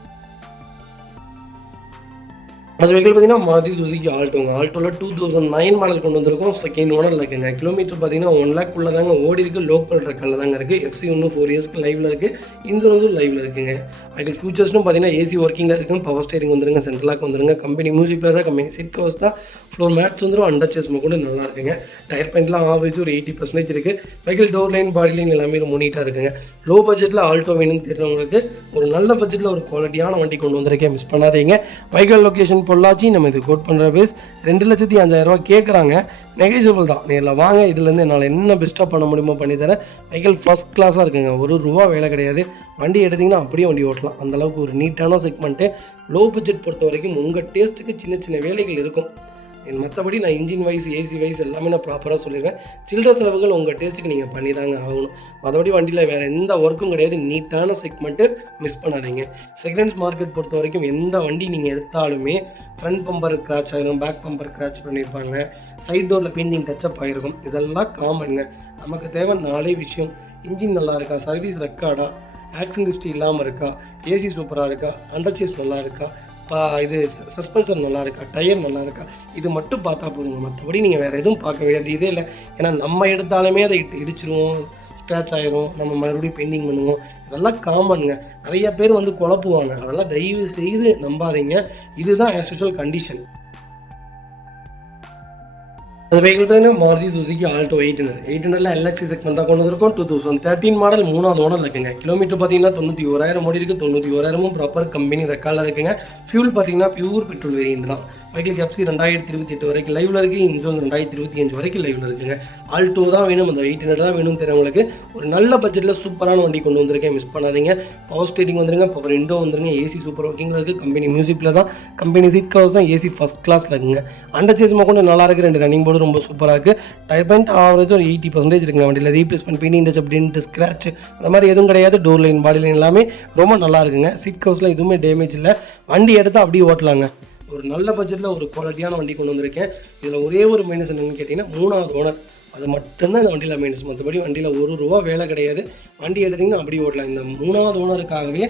அந்த வெஹிக்கிள் பார்த்தீங்கன்னா மாருதி சுசுகி ஆல்டோங்க. ஆல்டோவில் 2009 மாடல் கொண்டு வந்திருக்கோம். செகண்ட் ஓனர் இருக்குங்க. கிலோமீட்டர் பார்த்தீங்கன்னா 1 lakh உள்ள தாங்க ஓடி இருக்குது. லோக்கல் ரெக்கார்டில் தாங்க இருக்குது. FC இன்னும் 4 இயர்ஸ்க்கு லைவில் இருக்குது. இன்சூரன்ஸும் லைவில் இருக்குங்க. வெஹிக்கிள் ஃபியூச்சர்ஸ்னும் பார்த்தீங்கன்னா ஏசி ஒர்க்கிங்கில் இருக்குங்க. பவர் ஸ்டீரிங் வந்துருங்க. சென்ட்ரலாக வந்துருங்க. கம்பெனி மியூசிக் பிளேயர் தான். கம்பெனி சீட் கவர்ஸ் தான். ஃப்ளோர் மேட்ச் வந்துடும். அண்டர்ச்சேஸ் கூட நல்லா இருக்குங்க. டயர் பாயிண்ட்லாம் ஆவரேஜ் ஒரு 80% இருக்குது. வெஹிக்கிள் டோர் லைன், பாடி லைன் எல்லாமே ரொம்ப நீட்டாக இருக்குங்க. லோ பட்ஜெட்டில் ஆல்டோ வேணும்னு தெரிஞ்சவங்களுக்கு ஒரு நல்ல பட்ஜெட்டில் ஒரு குவாலிட்டியான வண்டி கொண்டு வந்திருக்கேன். மிஸ் பண்ணாதீங்க. Vehicle location Pollachi. நம்ம இது கோட் பண்ணுற பேஸ் ₹2,05,000 கேட்குறாங்க. நெகோஷியபிள் தான். நேரில் வாங்க. இதுலேருந்து என்னால் என்ன பெஸ்ட்டாக பண்ண முடியுமோ பண்ணி தரேன். வெஹிக்கிள் ஃபஸ்ட் கிளாஸாக இருக்குங்க. ₹1 வேலை கிடையாது. வண்டி எடுத்திங்கன்னா அப்படியே வண்டி ஓட்டலாம். அந்தளவுக்கு ஒரு நீட்டான செக்மெண்ட்டு. லோ பட்ஜெட் பொறுத்த வரைக்கும் உங்கள் டேஸ்ட்டுக்கு சின்ன சின்ன வேலைகள் இருக்கும். மற்றபடி நான் இன்ஜின் வைஸ், ஏசி வைஸ் எல்லாமே நான் ப்ராப்பராக சொல்லிடுவேன். சில்லற செலவுகள் உங்கள் டேஸ்ட்டுக்கு நீங்கள் பண்ணி தாங்க ஆகணும். மற்றபடி வண்டியில் வேறு எந்த ஒர்க்கும் கிடையாது. நீட்டான செக்மெண்ட்டு. மிஸ் பண்ணாதீங்க. செகண்ட்ஸ் மார்க்கெட் பொறுத்த வரைக்கும் எந்த வண்டி நீங்கள் எடுத்தாலுமே ஃப்ரண்ட் பம்பர் கிராச் ஆகிரும், பேக் பம்பர் கிராச் பண்ணியிருப்பாங்க, சைட் டோரில் பெயிண்டிங் டச்சப் ஆகிருக்கும். இதெல்லாம் காமனுங்க. நமக்கு தேவை 4 விஷயம். இன்ஜின் நல்லா இருக்கா, சர்வீஸ் ரெக்கார்டா, ஆக்சிடென்ட் ஹிஸ்ட்ரி இல்லாமல் இருக்கா, ஏசி சூப்பராக இருக்கா, அண்டர்ச்சேஸ் நல்லா இருக்கா, இது சஸ்பென்சர் நல்லா இருக்கா, டயர் நல்லா இருக்கா, இது மட்டும் பார்த்தா போதுங்க. மற்றபடி நீங்கள் வேறு எதுவும் பார்க்க வேண்டியதே இல்லை. ஏன்னா நம்ம எடுத்தாலுமே அதை இடிச்சிருவோம், ஸ்க்ராட்ச் ஆயிரும், நம்ம மறுபடியும் பெயிண்டிங் பண்ணுவோம். இதெல்லாம் காமனுங்க. நிறைய பேர் வந்து குழப்புவாங்க. அதெல்லாம் தயவு செய்து நம்பாதீங்க. இதுதான் ஆஸ் யூசுவல் கண்டிஷன். அது வெஹிக்கிள் பார்த்தீங்கன்னா Maruti Suzuki Alto 800 LXI segment தான் கொண்டு வந்திருக்கோம். 2013 மாடல் 3வது ஓனர் இருக்குங்க. கிலோமீட்டர் பார்த்தீங்கன்னா 91,000 ஓடி இருக்குது. 91,000 ப்ராப்பர் கம்பெனி ரெக்கார்டில் இருக்குங்க. ஃபியூல் பார்த்தீங்கன்னா பியூர் பெட்ரோல் வேரியன்ட் தான். வெஹிக்கிள் எஃப்சி 2028 வரைக்கும் லைவில் இருக்குது. இன்சூரன்ஸ் 2025 வரைக்கும் லைவில் இருக்குங்க. ஆல்டோ தான் வேணும், அந்த 800 தான் வேணும்னு தெரியுங்களுக்கு ஒரு நல்ல பட்ஜெட்டில் சூப்பரான வண்டி கொண்டு வந்திருக்கேன். மிஸ் பண்ணாதீங்க. பவர் ஸ்டீரிங் வந்துருங்க, பவர் விண்டோ வந்துருங்க, ஏசி சூப்பர் ஒர்க்கிங்கில் இருக்குது. கம்பெனி மியூசிக்கில் தான், கம்பெனி சீட் கவர்ஸ் தான், ஏசி ஃபஸ்ட் கிளாஸில் இருக்குங்க. அண்டர் சேஸ் கொண்டு நல்லா இருக்குது. 2 ரன்னிங் போர்டு ரொம்ப சூப்பராக இருக்குது. டயர் பாயிண்ட் ஆவரேஜ் ஒரு 80% இருக்குங்க. வண்டியில் ரீப்ளேஸ்மெண்ட் பெயிண்டிங் டச் அப்படின்னு ஸ்க்ராட்ச் அந்த மாதிரி எதுவும் கிடையாது. டோர் லைன் பாடி லைன் எல்லாமே ரொம்ப நல்லா இருக்குங்க. சீட் கவர்ஸில் எதுவுமே டேமேஜ் இல்லை. வண்டி எடுத்தால் அப்படியே ஓட்டலாங்க. ஒரு நல்ல பட்ஜெட்டில் ஒரு குவாலிட்டியான வண்டி கொண்டு வந்திருக்கேன். இதில் ஒரே ஒரு மைனஸ் என்னென்னு கேட்டிங்கன்னா 3வது ஓனர். அது மட்டும்தான் இந்த வண்டியில் மைனஸ். மற்றபடி வண்டியில் ₹1 வேலை கிடையாது. வண்டி எடுத்திங்கன்னா அப்படியே ஓட்டலாம். இந்த 3வது ஓனருக்காகவே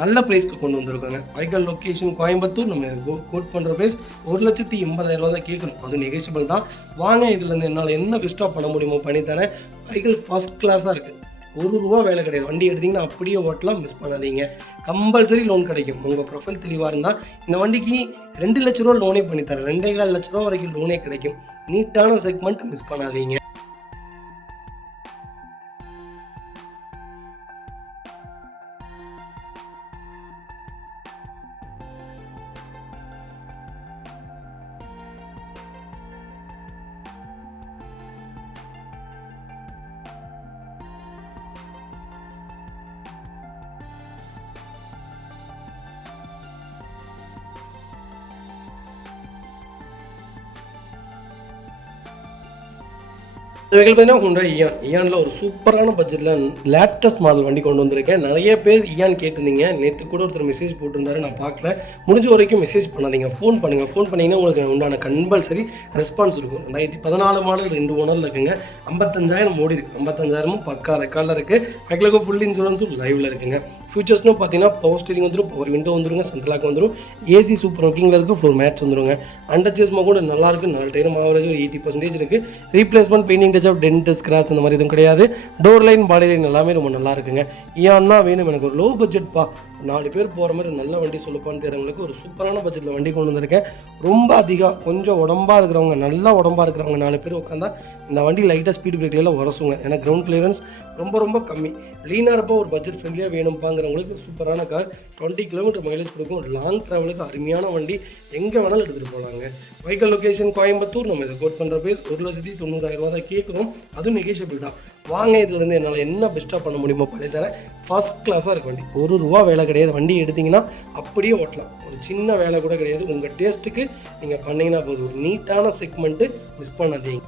நல்ல ப்ரைஸ்க்கு கொண்டு வந்திருக்காங்க. Vehicle location Coimbatore. நம்ம கோட் பண்ணுற ப்ரைஸ் 1,80,000 தான் கேட்கணும். அது நெகோஷியபிள் தான். வாங்க, இதுலேருந்து என்னால் என்ன பெஸ்ட்டாக பண்ண முடியுமோ பண்ணித்தரேன். வெஹிக்கிள் ஃபஸ்ட் கிளாஸாக இருக்குது. ₹1 வேலை கிடையாது. வண்டி எடுத்திங்கன்னா அப்படியே ஓட்டலாம். மிஸ் பண்ணாதீங்க. கம்பல்சரி லோன் கிடைக்கும். உங்கள் ப்ரொஃபைல் தெளிவாக இருந்தால் இந்த வண்டிக்கு ₹2 லட்ச லோனே பண்ணித்தரேன். ₹2.25 லட்ச வரைக்கும் லோனே கிடைக்கும். நீட்டான செக்மெண்ட், மிஸ் பண்ணாதீங்க. இந்த வெஹிக்கிள் பார்த்தீங்கன்னா ஹுண்டாய் இயானில் ஒரு சூப்பரான பட்ஜெட்டில் லேட்டஸ்ட் மாடல் வண்டி கொண்டு வந்திருக்கேன். நிறைய பேர் இயான் கேட்டிருந்தீங்க. நேற்று கூட ஒருத்தர் மெசேஜ் போட்டிருந்தாரு, நான் பார்க்கல. முடிஞ்ச வரைக்கும் மெசேஜ் பண்ணாதீங்க, ஃபோன் பண்ணுங்கள். ஃபோன் பண்ணிங்கன்னா உங்களுக்கு உண்டான கம்பல்சரி ரெஸ்பான்ஸ் இருக்கும். 2014 மாடல் 2 ஓனரில் இருக்குங்க. 55,000 ஓடி இருக்குது. 55,000 பக்கா ரெக்கார்டில் இருக்குது. வெஹிக்கிளுக்கு ஃபுல் இன்சூரன்ஸும் லைவில் இருக்குங்க. ஃபியூச்சர்ஸ்னு பார்த்தீங்கன்னா பவர் ஸ்டீரிங் வந்துடும், பவர் விண்டோ வந்துருங்க, சென்ட்ரலாக் வந்துடும், ஏசி சூப்பர் ஒர்க்கிங்கில் இருக்குது, ஃப்ளோர் மேட்ச் வந்துருங்க. அண்டர் சேஸ்மா கூட நல்லாயிருக்கு. 4 டயரும் ஆவரேஜ் ஒரு 80% இருக்குது. Replacement painting touch up dent scratch அந்த மாதிரி எதுவும் கிடையாது. டோர் லைன் பாடி லைன் எல்லாமே ரொம்ப நல்லா இருக்குங்க. ஏன் தான் வேணும் எனக்கு ஒரு லோ பட்ஜெட்ப்பா, 4 பேர் போகிற மாதிரி நல்ல வண்டி சொல்லுப்பான்னு தெரியுறவங்களுக்கு ஒரு சூப்பரான பட்ஜெட்டில் வண்டி கொண்டு வந்திருக்கேன். ரொம்ப அதிகம் கொஞ்சம் உடம்பாக இருக்கிறவங்க, நல்லா உடம்பாக இருக்கிறவங்க 4 பேர் உட்காந்தா இந்த வண்டி லைட்டாக ஸ்பீட் பிரேக்லாம் உரசுங்க. ஏன்னா கிரவுண்ட் கிளியரன்ஸ் ரொம்ப கம்மி. லீனாக இருப்போ ஒரு பட்ஜெட் ஃப்ரெண்ட்லியாக வேணும்ப்பாங்கிறவங்களுக்கு சூப்பரான கார். 20 கிலோமீட்டர் மைலேஜ் கொடுக்கும். ஒரு லாங் ட்ராவலுக்கு அருமையான வண்டி, எங்கே வேணாலும் எடுத்துகிட்டு போகலாங்க. Vehicle location Coimbatore. நம்ம இதை கோட் பண்ணுற பேஸ் 1,90,000 தான் கேட்குறோம். அதுவும் நெகோஷியபிள் தான். வாங்க, இதுலேருந்து என்னால் என்ன பெஸ்ட்டாக பண்ண முடியுமோ பண்ணித்தரேன். ஃபஸ்ட் கிளாஸாக இருக்க வண்டி. ₹1 வேலை கிடையாது. வண்டி எடுத்திங்கன்னா அப்படியே ஓட்டலாம். ஒரு சின்ன வேலை கூட கிடையாது. உங்கள் டேஸ்ட்டுக்கு நீங்கள் பண்ணிங்கன்னா போதும். ஒரு நீட்டான செக்மெண்ட்டு, மிஸ் பண்ணாதீங்க.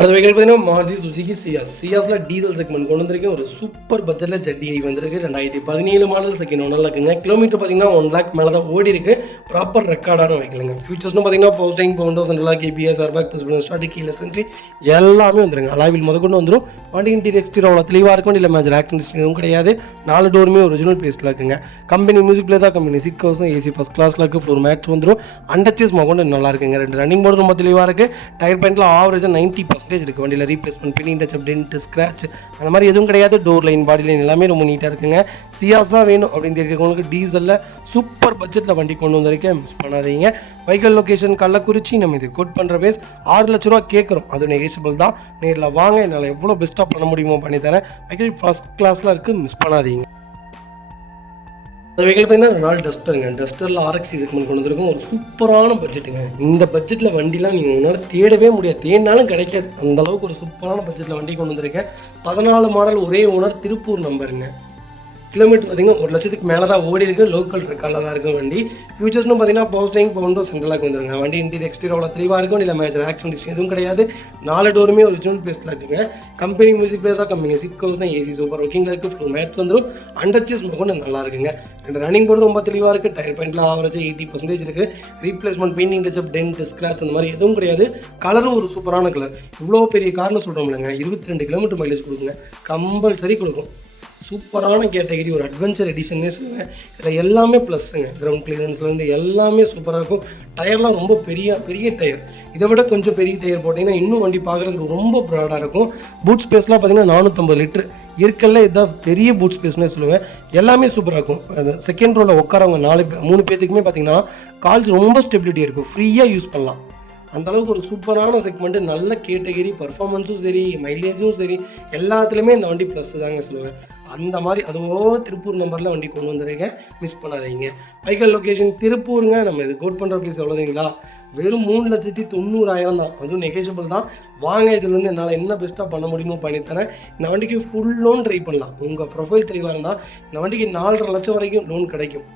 அடுத்த வெஹிக்கிள் பார்த்தீங்கன்னா மாருதி சுசுகி சியாஸில் டீசல் செக்மெண்ட் கொண்டு வந்திருக்கேன். ஒரு சூப்பர் பட்ஜெட்டில் ZDI வந்திருக்கு. 2017 மாடல் செகண்ட் ஓனரில் இருக்குங்க. கிலோமீட்டர் பார்த்தீங்கன்னா 1 lakh மேலே தான் ஓடி இருக்குது. ப்ராப்பர் ரெக்கார்டான வெஹிக்கிளுங்க. ஃபியூச்சர்ஸ்னு பார்த்தீங்கன்னா power steering, power window, central lock, ABS, airbag, பிரிஸ்பிள் ஸ்டார்ட், கீலெஸ் என்ட்ரி எல்லாமே வந்துருங்க. அலாய்வில் முதற்கொண்டு வந்துடும். வண்டி இன்டீரியர் எக்ஸ்டீரியர் அவ்வளோ தெளிவாக இருக்கும். இல்லை மேஜர் ஆக்சிடென்ட் எதுவும் கிடையாது. 4 டோருமே ஒரிஜினல் பேஸ்ட்டில் இருக்குங்க. கம்பெனி மியூசிக் பிளே தான். கம்பெனி சீட் கவர்ஸும் ஏசி ஃபஸ்ட் கிளாஸில் இருக்குது. ஃப்ளோர் மேட்ச் வந்துடும். அண்டர் சேஸ் கொண்டு நல்லா இருக்குங்க. 2 ரன்னிங் போர்டு ரொம்ப தெளிவாக இருக்குது. டயர் பாயிண்டில் ஆவரேஜாக 90% இருக்குது. வண்டியில் replacement painting touch dent scratch அந்த மாதிரி எதுவும் கிடையாது. டோர் லைன் பாடி லைன் எல்லாமே ரொம்ப நீட்டாக இருக்குங்க. சியாஸ் தான் வேணும் அப்படின்னு தெரிஞ்சுக்கிறவங்களுக்கு டீசலில் சூப்பர் பட்ஜெட்டில் வண்டி கொண்டு வந்திருக்கேன். மிஸ் பண்ணாதீங்க. Vehicle location Kallakurichi. நம்ம இது கோட் பண்ணுற பேஸ் ₹6 லட்ச கேட்குறோம். அது நெகோஷியபிள் தான். நேரில் வாங்க, என்னால் எவ்வளோ பெஸ்ட்டாக பண்ண முடியுமோ பண்ணித்தரேன். வெஹிக்கிள் ஃபஸ்ட் கிளாஸில் இருக்குது, மிஸ் பண்ணாதீங்க. அந்த வெஹிக்கிள் பார்த்தீங்கன்னா ரெனால்ட் டஸ்டருங்க. டஸ்டரில் RXC செக்மெண்ட் கொண்டு வந்திருக்கும். ஒரு சூப்பரான பட்ஜெட்டுங்க. இந்த பட்ஜெட்டில் வண்டிலாம் நீங்கள் உங்களால் தேடவே முடியாது, தேடினாலும் கிடைக்காது. அந்தளவுக்கு ஒரு சூப்பரான பட்ஜெட்டில் வண்டி கொண்டு வந்திருக்கேன். 14 மாடல், ஒரே ஓனர், திருப்பூர் நம்பருங்க. கிலோமீட்டர் பார்த்தீங்கன்னா 1 லட்சத்துக்கு மேலே தான் ஓடி இருக்குது. லோக்கல் ரெக்கார்டில் தான் இருக்கும் வண்டி. ஃபியூச்சர்ஸ்னு பார்த்தீங்கன்னா power steering, power window, central lock வந்துருங்க. வண்டி இன்டீரியர் எக்ஸ்டீரியர் அவ்வளோ தெளிவாக இருக்கும். இல்லை மேஜர் ஆக்சிடென்ட் எதுவும் கிடையாது. 4 டோருமே ஒரிஜினல் பேஸ்ட்டில் இருக்குங்க. கம்பெனி மியூசிக் பிளே தான். கம்பெனி சீட் கவர்ஸ் தான். ஏசி சூப்பர் ஒர்க்கிங்கில் இருக்குது. ஃபுல் மேட்ச் வந்துடும். அண்டர் சேஸ் கொண்டு நல்லா இருக்குங்க. 2 ரன்னிங் போர்டு ரொம்ப தெளிவாக இருக்குது. டயர் பாயிண்டில் ஆவரேஜ் 80% இருக்குது. Replacement painting touch up dent scratch அந்த மாதிரி எதுவும் கிடையாது. கலரும் ஒரு சூப்பரான கலர். இவ்வளோ பெரிய கார்னு சொல்கிறோம் இல்லைங்க. 22 கிலோமீட்டர் மைலேஜ் கொடுக்குங்க. கம்பல்சரி கொடுக்கும். சூப்பரான கேட்டகரி, ஒரு அட்வென்ச்சர் எடிஷன்னே சொல்லுவேன். இதில் எல்லாமே ப்ளஸ்ஸுங்க. கிரவுண்ட் கிளியரன்ஸ்லேருந்து எல்லாமே சூப்பராக இருக்கும். டயர்லாம் ரொம்ப பெரிய பெரிய டயர், இதை விட கொஞ்சம் பெரிய டயர் போட்டிங்கன்னா இன்னும் வண்டி பார்க்குறதுக்கு ரொம்ப ப்ராடாக இருக்கும். பூட் ஸ்பேஸ்லாம் பார்த்தீங்கன்னா 450 லிட்டர் இருக்கல, இதுதான் பெரிய பூட் ஸ்பேஸ்னே சொல்லுவேன். எல்லாமே சூப்பராக இருக்கும். அந்த செகண்ட் ரோவில் உட்காரவங்க 3 பேத்துக்குமே பார்த்தீங்கன்னா கால்ஸ் ரொம்ப ஸ்டெபிலிட்டி இருக்கும், ஃப்ரீயாக யூஸ் பண்ணலாம். அந்தளவுக்கு ஒரு சூப்பரான செக்மெண்ட்டு, நல்ல கேட்டகரி, பர்ஃபார்மன்ஸும் சரி, மைலேஜும் சரி, எல்லாத்துலேயுமே இந்த வண்டி ப்ளஸ் தாங்க சொல்லுவேன். அந்த மாதிரி திருப்பூர் நம்பரில் வண்டி கொண்டு வந்துருக்கேன், மிஸ் பண்ணாதீங்க. வெஹிக்கல் லொக்கேஷன் திருப்பூருங்க. நம்ம இது கோட் பண்ணுற ப்ளேஸ் எவ்வளோதுங்களா, வெறும் 3,90,000 தான். அதுவும் நெகோஷியபிள் தான். வாங்க, இதுலேருந்து என்னால் என்ன பெஸ்ட்டாக பண்ண முடியுமோ பண்ணித்தரேன். இந்த வண்டிக்கு ஃபுல் லோன் ட்ரை பண்ணலாம். உங்கள் ப்ரொஃபைல் தெளிவாக இருந்தால் இந்த வண்டிக்கு 4.5 லட்சம் வரைக்கும் லோன் கிடைக்கும்.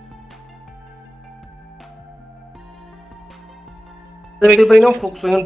இந்த வெஹிக்கிள் பார்த்தீங்கன்னா Volkswagen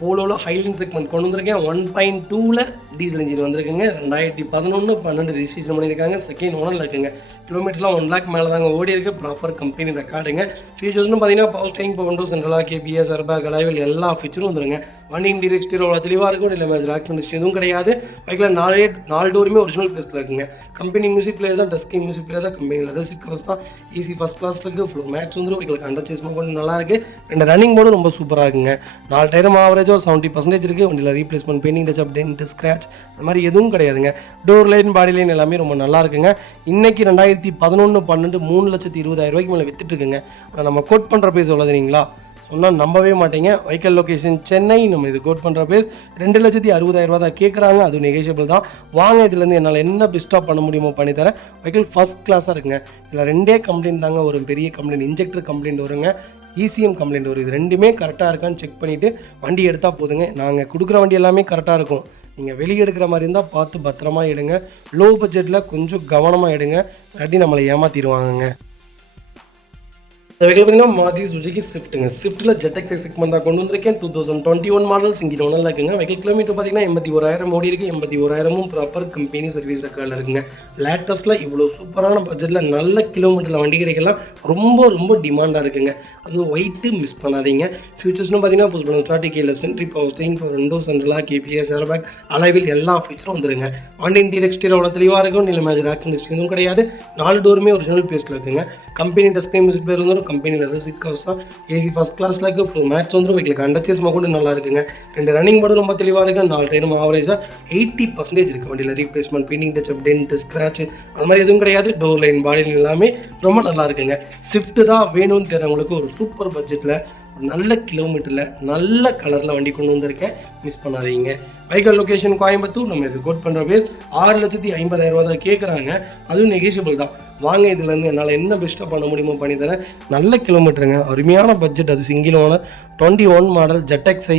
போலோவில் ஹைலைன் செக்மெண்ட் கொண்டு வந்திருக்கேன். 1.2ல் டீசல் இன்ஜின் வந்திருக்குங்க. 2011-12 ரிஜிஸ்ட்ரேஷன் பண்ணியிருக்காங்க. செகண்ட் ஓனரில் இருக்குங்க. கிலோமீட்டர்லாம் 1 லேக் மேலே தாங்க ஓடி இருக்குது. ப்ராப்பர் கம்பெனி ரெக்கார்டுங்க. ஃபீச்சர்ஸ்னு பார்த்தீங்கன்னா power steering, power windows, central lock KPS, airbag, alloy wheel எல்லா ஃபீச்சரும் வந்துருங்க. வண்டி இன்டீரியர் எக்ஸ்டீரியர் அவ்வளோ தெளிவாக இருக்கும். இல்லை மேஜர் ஆக்சிடென்ட் எதுவும் கிடையாது. பைக்கில் 4 டோருமே ஒரிஜினல் பேஸ்ட்டில் இருக்குங்க. கம்பெனி மியூசிக் பிளேயர் தான், டஸ்கி மியூசிக் பிளேயர் தான், கம்பெனி லெதர் சீட் கவர்ஸ் தான், ஈஸி ஃபஸ்ட் கிளாஸில் இருக்குது. ஃப்ளோ மேட்ச் வந்துடும். எங்களுக்கு அண்டர் சேஸ்மாக கொஞ்சம் நல்லாயிருக்கு. 2 ரன்னிங் போர்டும் ரொம்ப சூப்பராக இருக்குங்க. 4 டயரும் ஆவரேஜாக ஒரு 70% இருக்குது. வண்டியில் replacement, painting touch up, dent, scratch அந்த மாதிரி எதுவும் கிடையாதுங்க. டோர் லைன், பாடி லைன் எல்லாமே ரொம்ப நல்லா இருக்குங்க. இன்றைக்கி 2011-12 3,20,000 மேலே வித்துட்டுருக்குங்க. ஆனால் நம்ம கோட் பண்ணுற பேஸ் எவ்வளோ தெரியுங்களா, சொன்னால் நம்பவே மாட்டீங்க. Vehicle location Chennai. நம்ம இது கோட் பண்ணுற பேஸ் 2,60,000 தான் கேட்குறாங்க. அது நெகோஷியபிள் தான். வாங்க, இதுலேருந்து என்னால் என்ன பெஸ்ட்டாக பண்ண முடியுமோ பண்ணித்தரேன். வெஹிக்கல் ஃபஸ்ட் கிளாஸாக இருக்குங்க. இதில் 2 கம்ப்ளைண்ட் தாங்க ஒரு பெரிய கம்ப்ளைண்ட், இன்ஜெக்டர் கம்ப்ளைண்ட் வருங்க, ECM கம்ப்ளைண்ட் வரும். இது 2மே கரெக்டாக இருக்கான்னு செக் பண்ணிவிட்டு வண்டி எடுத்தால் போதுங்க. நாங்கள் கொடுக்குற வண்டி எல்லாமே கரெக்டாக இருக்கும். நீங்கள் வெளியே எடுக்கிற மாதிரி இருந்தால் பார்த்து பத்திரமா எடுங்க. லோ பட்ஜெட்டில் கொஞ்சம் கவனமாக எடுங்க, இல்லாட்டி நம்மளை ஏமாற்றிடுவாங்கங்க. இந்த வெஹிக்கிள் பார்த்தீங்கன்னா மாருதி சுசுகி ஸ்விஃப்ட்டுங்க. ஸ்விஃப்ட்டில் ZX செக்மெண்ட் தான் கொண்டு வந்திருக்கேன். 2021 மாடல், சிங்கிள் ஓனரில் இருக்குங்க. வெஹிக்கிள் கிலோமீட்டர் பார்த்தீங்கன்னா 81,000 ஓடி இருக்குது. 81,000 ப்ராப்பர் கம்பெனி சர்வீஸ் ரெக்கார்டில் இருக்குங்க. லேட்டஸ்ட்டில் இவ்வளோ சூப்பரான பட்ஜெட்டில் நல்ல கிலோமீட்டரில் வண்டி கிடைக்கலாம் ரொம்ப ரொம்ப டிமாண்டாக இருக்குங்க. அதுவும் ஒயிட்டு மிஸ் பண்ணாதீங்க. ஃபியூச்சர்ஸ்னு பார்த்தீங்கன்னா புஷ் பண்ண starting keyless entry, power steering, power windows, central lock KPS, airbag, alloy wheel எல்லா ஃபீச்சரும் வந்துருங்க. வண்டி இன்டீரியர் எக்ஸ்டீரியர் அவ்வளோ தெளிவாக இருக்கும். இல்லை மேஜர் ஆக்சிடென்ட் எதுவும் கிடையாது. 4 டோருமே ஒரிஜினல் பேஸ்ட்டில் இருக்குங்க. கம்பெனி டஸ்கை மியூசிக் பிளேயர் வந்துடும். கம்பெனி லெதர் சீட் கவர்ஸ் தான், ஏசி ஃபஸ்ட் கிளாஸில் இருக்குது. ஃப்ளோ மேட்ச் வந்துடும். வெஹிக்கிளுக்கு அண்டர் சேஸ்மாக கூட நல்லா இருக்குங்க. 2 ரன்னிங் போர்டு ரொம்ப தெளிவாக இருக்குது. 4 டயரும் ஆவரேஜாக 80% இருக்குது. வண்டியில் replacement, painting touch up, dent, scratch அது மாதிரி எதுவும் கிடையாது. டோர் லைன், பாடி லைன் எல்லாமே ரொம்ப நல்லா இருக்குங்க. ஸ்விஃப்ட் தான் வேணும்னு தெரிஞ்சவங்களுக்கு ஒரு சூப்பர் பட்ஜெட்டில் நல்ல கிலோமீட்டரில் நல்ல கலரில் வண்டி கொண்டு வந்திருக்கேன், மிஸ் பண்ணாதீங்க. Vehicle location Coimbatore. நம்ம இது கோட் பண்ணுற பேஸ் 6,50,000 தான் கேட்குறாங்க. அதுவும் நெகோஷியபிள் தான். வாங்க, இதுலேருந்து என்னால் என்ன பெஸ்ட்டாக பண்ண முடியுமோ பண்ணித்தரேன். நல்ல கிலோமீட்டருங்க, அருமையான பட்ஜெட். அது சிங்கிள் ஓனர், 21 மாடல், ZXi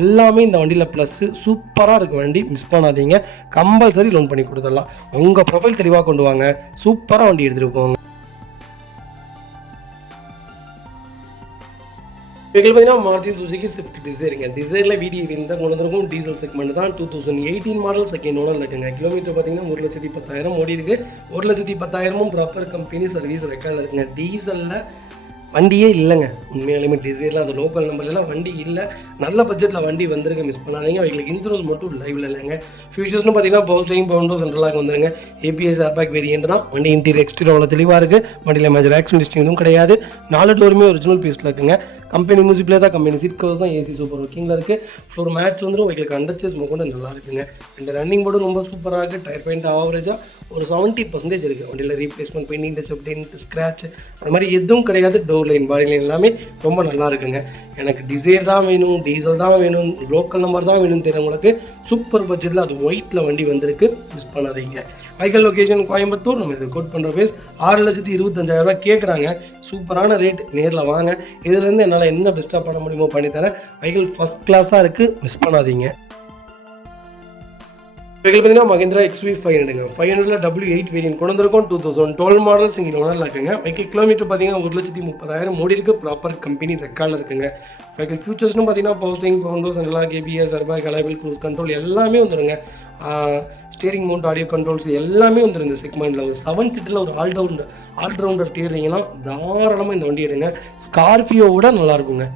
எல்லாமே இந்த வண்டியில் ப்ளஸ்ஸு. சூப்பராக இருக்குது வண்டி, மிஸ் பண்ணாதீங்க. கம்பல்சரி லோன் பண்ணி கொடுத்துடலாம். உங்கள் ப்ரொஃபைல் தெளிவாக கொண்டு வாங்க, சூப்பராக வண்டி எடுத்துகிட்டு போங்க. வெஹிக்கிள் பார்த்தீங்கன்னா மாருதி சுசுகி ஸ்விஃப்ட் டிசைருங்க. டிசைரில் VDI தான் கொண்டு வந்திருக்கும். டீசல் செக்மெண்ட் தான். 2018 மாடல், செகண்ட் ஓனரில் இருக்குங்க. கிலோமீட்டர் பார்த்தீங்கன்னா 1,10,000 ஓடி இருக்குது. 1,10,000 ப்ராப்பர் கம்பெனி சர்வீஸ் ரெக்கார்டில் இருக்குங்க. டீசலில் வண்டியே இல்லைங்க. உண்மையாலுமே டிசைரில் அந்த லோக்கல் நம்பர்லாம் வண்டி இல்லை. நல்ல பட்ஜெட்டில் வண்டி வந்திருக்கு, மிஸ் பண்ணாதீங்க. அவங்களுக்கு இன்சூரன்ஸ் மட்டும் லைவில் இல்லைங்க. ஃபியூச்சர்ஸ்னு பார்த்தீங்கன்னா பவர் ஸ்டேரிங், பவர் விண்டோஸ், சென்ட்ரலாக வந்துருங்க. ABS, ஏர்பேக் வேரியன்ட் தான். வண்டி இன்டீரியர் எக்ஸ்டீரியர் அவ்வளோ தெளிவாக இருக்குது. வண்டியில் மேஜர் ஆக்சிடென்ட் எதுவும் கிடையாது. 4 டோருமே ஒரிஜினல் பீஸில் இருக்குங்க. கம்பெனி மியூசிக் பிளேயர் தான், கம்பெனி சீட் கவர்ஸ் தான், ஏசி சூப்பர் ஒர்க்கிங்கில் இருக்குது. ஃப்ளோர் மேட்ச் வந்துடும். உங்களுக்கு அண்டர் சேஸ் கொண்டு நல்லா இருக்குங்க. 2 ரன்னிங் போர்டு ரொம்ப சூப்பராக இருக்குது. டயர் பாயிண்ட் ஆவரேஜாக ஒரு 70% இருக்குது. வண்டியில் replacement, painting touch up, dent, scratch அது மாதிரி எதுவும் கிடையாது. டோர் லைன், பாடி லைன் எல்லாமே ரொம்ப நல்லா இருக்குங்க. எனக்கு டிசைர் தான் வேணும், டீசல் தான் வேணும், லோக்கல் நம்பர் தான் வேணும்னு தெரியுங்களுக்கு சூப்பர் பட்ஜெட்டில் அது ஒயிட்டில் வண்டி வந்திருக்கு, மிஸ் பண்ணாதீங்க. Vehicle location Coimbatore. நம்ம இது கோட் பண்ணுற பேஸ் 6,25,000 கேட்குறாங்க. சூப்பரான ரேட். நேரில் வாங்க. இதுலேருந்து என்னால் என்ன பெஸ்ட்டாக பண்ண முடியுமோ பண்ணித்தரேன். வெஹிக்கிள் ஃபஸ்ட் கிளாஸாக இருக்குது, மிஸ் பண்ணாதீங்க. வெஹிக்கிள் பார்த்தீங்கன்னா மஹிந்திரா XV 500ங்க. 500ல் W8 வேரியன்ட் கொண்டு வந்திருக்கோம். 2012 மாடல், சிங்கிள் ஓனரில் இருக்குங்க. வெஹிக்கிள் கிலோமீட்டர் பார்த்தீங்கன்னா 1,30,000 ஓடி இருக்குது. ப்ராப்பர் கம்பெனி ரெக்கார்டில் இருக்குங்க. வெஹிக்கிள் ஃபியூச்சர்ஸ்னு பார்த்தீங்கன்னா power steering, power windows, central lock ABS, airbag, alloy wheel, cruise control எல்லாமே வந்துருங்க. ஸ்டேரிங் மவுண்ட், ஆடியோ கண்ட்ரோல்ஸ் எல்லாமே வந்துடும் இந்த செக்மெண்ட்டில். ஒரு 7 சீட்டில் ஒரு ஆல்ரவுண்டர் தேடுறீங்கன்னா தாராளமாக இந்த வண்டி எடுங்க. ஸ்கார்பியோவோட நல்லாயிருக்குங்க.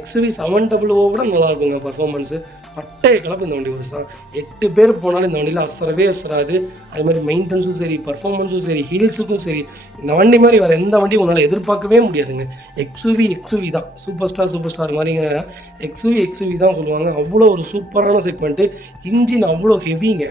XUV 700 கூட நல்லா இருக்குங்க பர்ஃபார்மன்ஸு. பட்டைய கலப்பு இந்த வண்டி ஒரு 8 பேர் போனாலும் இந்த வண்டியில் அசரவே அசராது. அது மாதிரி மெயின்டெனன்ஸும் சரி, பர்ஃபார்மன்ஸும் சரி, ஹீல்ஸுக்கும் சரி, இந்த வண்டி மாதிரி வேறு எந்த வண்டியும் உன்னால் எதிர்பார்க்கவே முடியாதுங்க. XUV தான் சூப்பர் ஸ்டார் மாதிரிங்க. XUV தான் சொல்லுவாங்க. அவ்வளோ ஒரு சூப்பரான செக்மெண்ட்டு. இன்ஜின் அவ்வளோ ஹெவிங்க.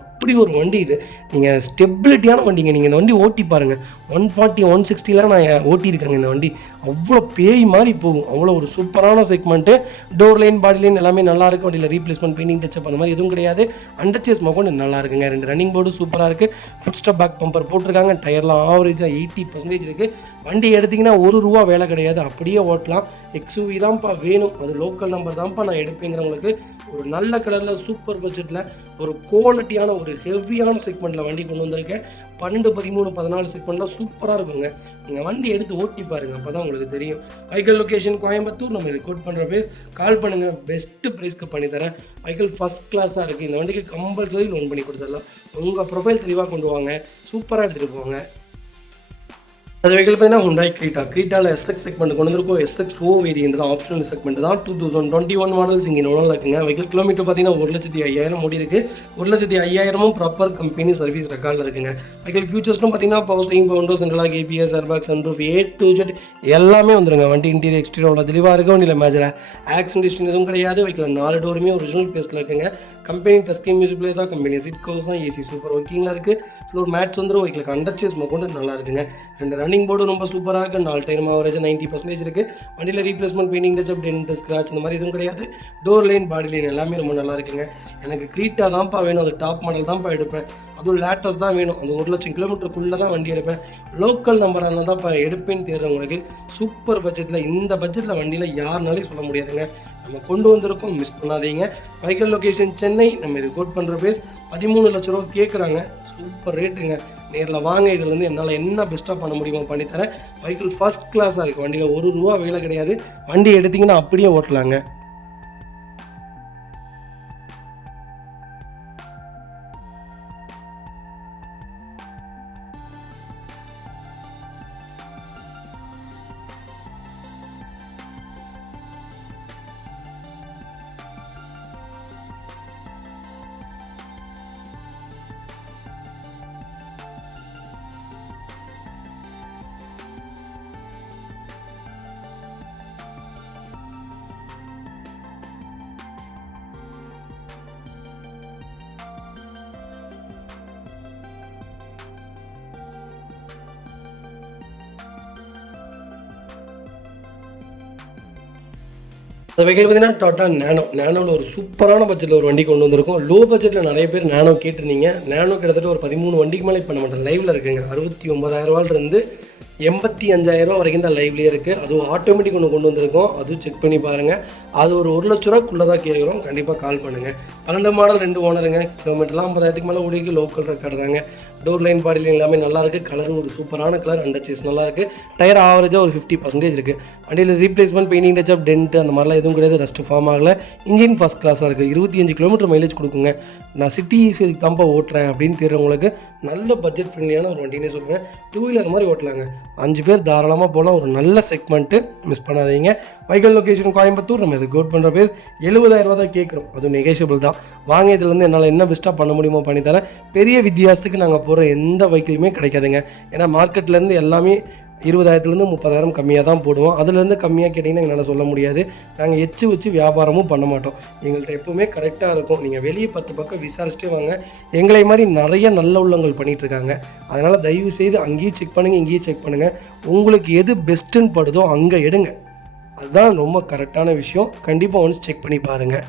அப்படி ஒரு வண்டி இது. நீங்கள் ஸ்டெபிலிட்டியான வண்டிங்க. நீங்கள் இந்த வண்டி ஓட்டி பாருங்கள். 140 160 நான் ஓட்டியிருக்கேங்க. இந்த வண்டி அவ்வளோ பேய் மாதிரி போகும். அவ்வளோ ஒரு சூப்பரான செக்மெண்ட்டு. டோர் லைன், பாடி லைன் எல்லாமே நல்லா இருக்குது. வண்டியில் ரீப்ளேஸ்மெண்ட், பெயிண்டிங், டச்சப் அந்த மாதிரி எதுவும் கிடையாது. அண்டர் சேஸ் மொக்கொண்டு நல்லா இருக்குங்க. 2 ரன்னிங் போர்டு சூப்பராக இருக்குது. ஃபுட் ஸ்டெப் பேக் பம்பர் போட்டிருக்காங்க. டயர்லாம் ஆவரேஜாக 80% இருக்குது. வண்டி எடுத்திங்கன்னா ₹1 வேலை கிடையாது, அப்படியே ஓட்டலாம். XUV தான்ப்பா வேணும், அது லோக்கல் நம்பர் தான்ப்பா நான் எடுப்பேங்கிறவங்களுக்கு ஒரு நல்ல கலரில் சூப்பர் பட்ஜெட்டில் ஒரு குவாலிட்டியான ஒரு ஹெவியான செக்மெண்ட்டில் வண்டி கொண்டு வந்திருக்கேன். 12, 13, 14 செக்மெண்ட்டில் சூப்பராக இருக்குங்க. நீங்கள் வண்டி எடுத்து ஓட்டி பாருங்கள், அப்போ தான் உங்களுக்கு தெரியும். Vehicle location Coimbatore. நம்ம இது கோட் பண்ணுற ப்ரைஸ். கால் பண்ணுங்கள், பெஸ்ட்டு ப்ரைஸ்க்கு பண்ணித்தரேன். வெஹிக்கிள் ஃபஸ்ட் கிளாஸாக இருக்குது. இந்த வண்டிக்கு கம்பல்சரி லோன் பண்ணி கொடுத்துடலாம். உங்கள் ப்ரொஃபைல் தெளிவாக கொண்டு வாங்க, சூப்பராக எடுத்துகிட்டு போவாங்க. அது வெஹிக்கிள் பார்த்தீங்கன்னா ஹுண்டாய் க்ரீட்டாவில் SX செக்மெண்ட் கொண்டு வந்திருக்கோம். SXO வேரியன்ட் தான், ஆப்ஷனல் செக்மெண்ட் தான். 2021 மாடல்ஸ் இங்கே நல்லா இருக்குங்க. வெஹிக்கிள் கிலோமீட்டர் பார்த்தீங்கன்னா 1,05,000 ஓடி இருக்குது. 1,05,000 ப்ராப்பர் கம்பெனி சர்வீஸ் ரெக்கார்டில் இருக்குங்க. வெஹிக்கிள் ஃபியூச்சர்ஸ்லும் பார்த்தீங்கன்னா power steering, window central lock, ABS, airbag, sunroof, A to Z எல்லாமே வந்துருங்க. வண்டி இன்டீரியர் எக்ஸ்டீரியர் அவ்வளோ தெளிவாக இருக்குது. வண்டியில் மேஜராக ஆக்சிடென்ட் ஹிஸ்ட்ரி எதுவும் கிடையாது. வெஹிக்கிள் 4 டோருமே ஒரிஜினல் பேஸில் இருக்குங்க. கம்பெனி டஸ்கிங் மியூசிக் பிளே தான். கம்பெனி சீட் கவர்ஸ் தான். AC சூப்பர் ஒர்க்கிங்கில் இருக்குது. ஃப்ளோர் மேட்ஸ் வந்துடும். வெஹிக்கிளுக்கு அண்டர் சேஸ் கொண்டு நல்லா இருக்குங்க. 2 ரன்னிங் போர்டு ரொம்ப சூப்பராக இருக்குது. 4 டைம் ஆவரேஜ் 90% இருக்குது. வண்டியில் replacement, painting, touch up, dent, scratch இந்த மாதிரி எதுவும் கிடையாது. டோர் லைன், பாடி லைன் எல்லாமே ரொம்ப நல்லா இருக்குங்க. எனக்கு க்ரீட்டா தான்ப்பா வேணும், அது டாப் மாடல் தான்ப்பா எடுப்பேன். அதுவும் லேட்டஸ்ட் தான் வேணும். அது 1,00,000 கிலோமீட்டருக்குள்ளே தான் வண்டி எடுப்பேன். லோக்கல் நம்பராக இருந்தால் தான்ப்பா எடுப்பேன்னு தேடுறவங்களுக்கு சூப்பர் பட்ஜெட்டில், இந்த பட்ஜெட்டில் வண்டியில் யாருனாலையும் சொல்ல முடியாதுங்க. நம்ம கொண்டு வந்திருக்கோம், மிஸ் பண்ணாதீங்க. Vehicle location Chennai. நம்ம இது கோட் பண்ணுற பேஸ் 13 லட்ச ரூபா கேட்குறாங்க. சூப்பர் ரேட்டுங்க. நேரில் வாங்க. இதுலேருந்து என்னால் என்ன பெஸ்ட்டாக பண்ண முடியுமோ பண்ணித்தரேன். வெஹிக்கிள் ஃபஸ்ட் கிளாஸாக இருக்குது. வண்டியில் ₹1 வேலை கிடையாது. வண்டி எடுத்திங்கன்னா அப்படியே ஓட்டலாங்க. அந்த வெஹிக்கிள் பார்த்தீங்கன்னா டாட்டா நேனோவில் ஒரு சூப்பரான பட்ஜெட்டில் ஒரு வண்டி கொண்டு வந்திருக்கோம். லோ பட்ஜெட்டில் நிறைய பேர் நேனோ கேட்டிருந்தீங்க. நேனோ கிட்டத்தட்ட ஒரு 13 வண்டிக்கு மேலே இப்போ நம்ம லைவில் இருக்குங்க. 69,000 ₹85,000 வரைக்கும் தான் லைவ்லேயே இருக்குது. அதுவும் ஆட்டோமேட்டிக் ஒன்று கொண்டு வந்திருக்கோம். அதுவும் செக் பண்ணி பாருங்கள். அது ஒரு ₹1,00,000 தான் கேட்குறோம். கண்டிப்பாக கால் பண்ணுங்கள். 12 மாடல் 2 ஓனருங்க. கிலோமீட்டர்லாம் 50,000 மேலே ஓடிக்கு. லோக்கல் ரெக்கார்டு தாங்க. டோர் லைன், பாடி லைன் எல்லாமே நல்லாயிருக்கு. கலர் ஒரு சூப்பரான கலர். அண்டர் சேஸ் நல்லாயிருக்கு. டயர் ஆவரேஜாக ஒரு 50% இருக்குது. வண்டியில் ரீப்ளேஸ்மெண்ட், பெயிண்டிங், டச்சப், டென்ட் அந்த மாதிரிலாம் எதுவும் கிடையாது. ரஸ்ட்டு ஃபார்ம் ஆகலை. இன்ஜின் ஃபஸ்ட் கிளாஸாக இருக்குது. 25 கிலோமீட்டர் மைலேஜ் கொடுக்குங்க. நான் சிட்டி தான்ப்பா ஓட்டுறேன் அப்படின்னு தெரிறவங்களுக்கு நல்ல பட்ஜெட் ஃப்ரெண்ட்லியான ஒரு வண்டினே சொல்லுவேன். 2 வீலர் மாதிரி ஓட்டலாங்க. 5 பேர் தாராளமாக போகலாம். ஒரு நல்ல செக்மெண்ட்டு, மிஸ் பண்ணாதீங்க. Vehicle location Coimbatore. நம்ம இது கோட் பண்ணுற பேர் 70,000 தான் கேட்குறோம். அதுவும் நெகோஷியபிள் தான். வாங்க, இதுலேருந்து என்னால் என்ன பெஸ்ட்டாக பண்ண முடியுமோ பண்ணித்தரேன். பெரிய வித்தியாசத்துக்கு நாங்கள் போகிற எந்த வெஹிக்கிளுமே கிடைக்காதுங்க. ஏன்னா மார்க்கெட்லேருந்து எல்லாமே 20,000 30,000 கம்மியாக தான் போடுவோம். அதுலேருந்து கம்மியாக கேட்டிங்கன்னா எங்களால் சொல்ல முடியாது. நாங்கள் எச்சு வச்சு வியாபாரமும் பண்ண மாட்டோம். எங்கள்கிட்ட எப்போவுமே கரெக்டாக இருக்கும். நீங்கள் வெளியே 10 பக்கம் விசாரிச்சுட்டே வாங்க. எங்களை மாதிரி நிறைய நல்ல உள்ளங்கள் பண்ணிகிட்ருக்காங்க. அதனால் தயவு செய்து அங்கேயும் செக் பண்ணுங்கள், இங்கேயும் செக் பண்ணுங்கள். உங்களுக்கு எது பெஸ்ட்டுன்னு படுதோ அங்கே எடுங்க. அதுதான் ரொம்ப கரெக்டான விஷயம். கண்டிப்பாக ஒன்ஸ் செக் பண்ணி பாருங்கள்.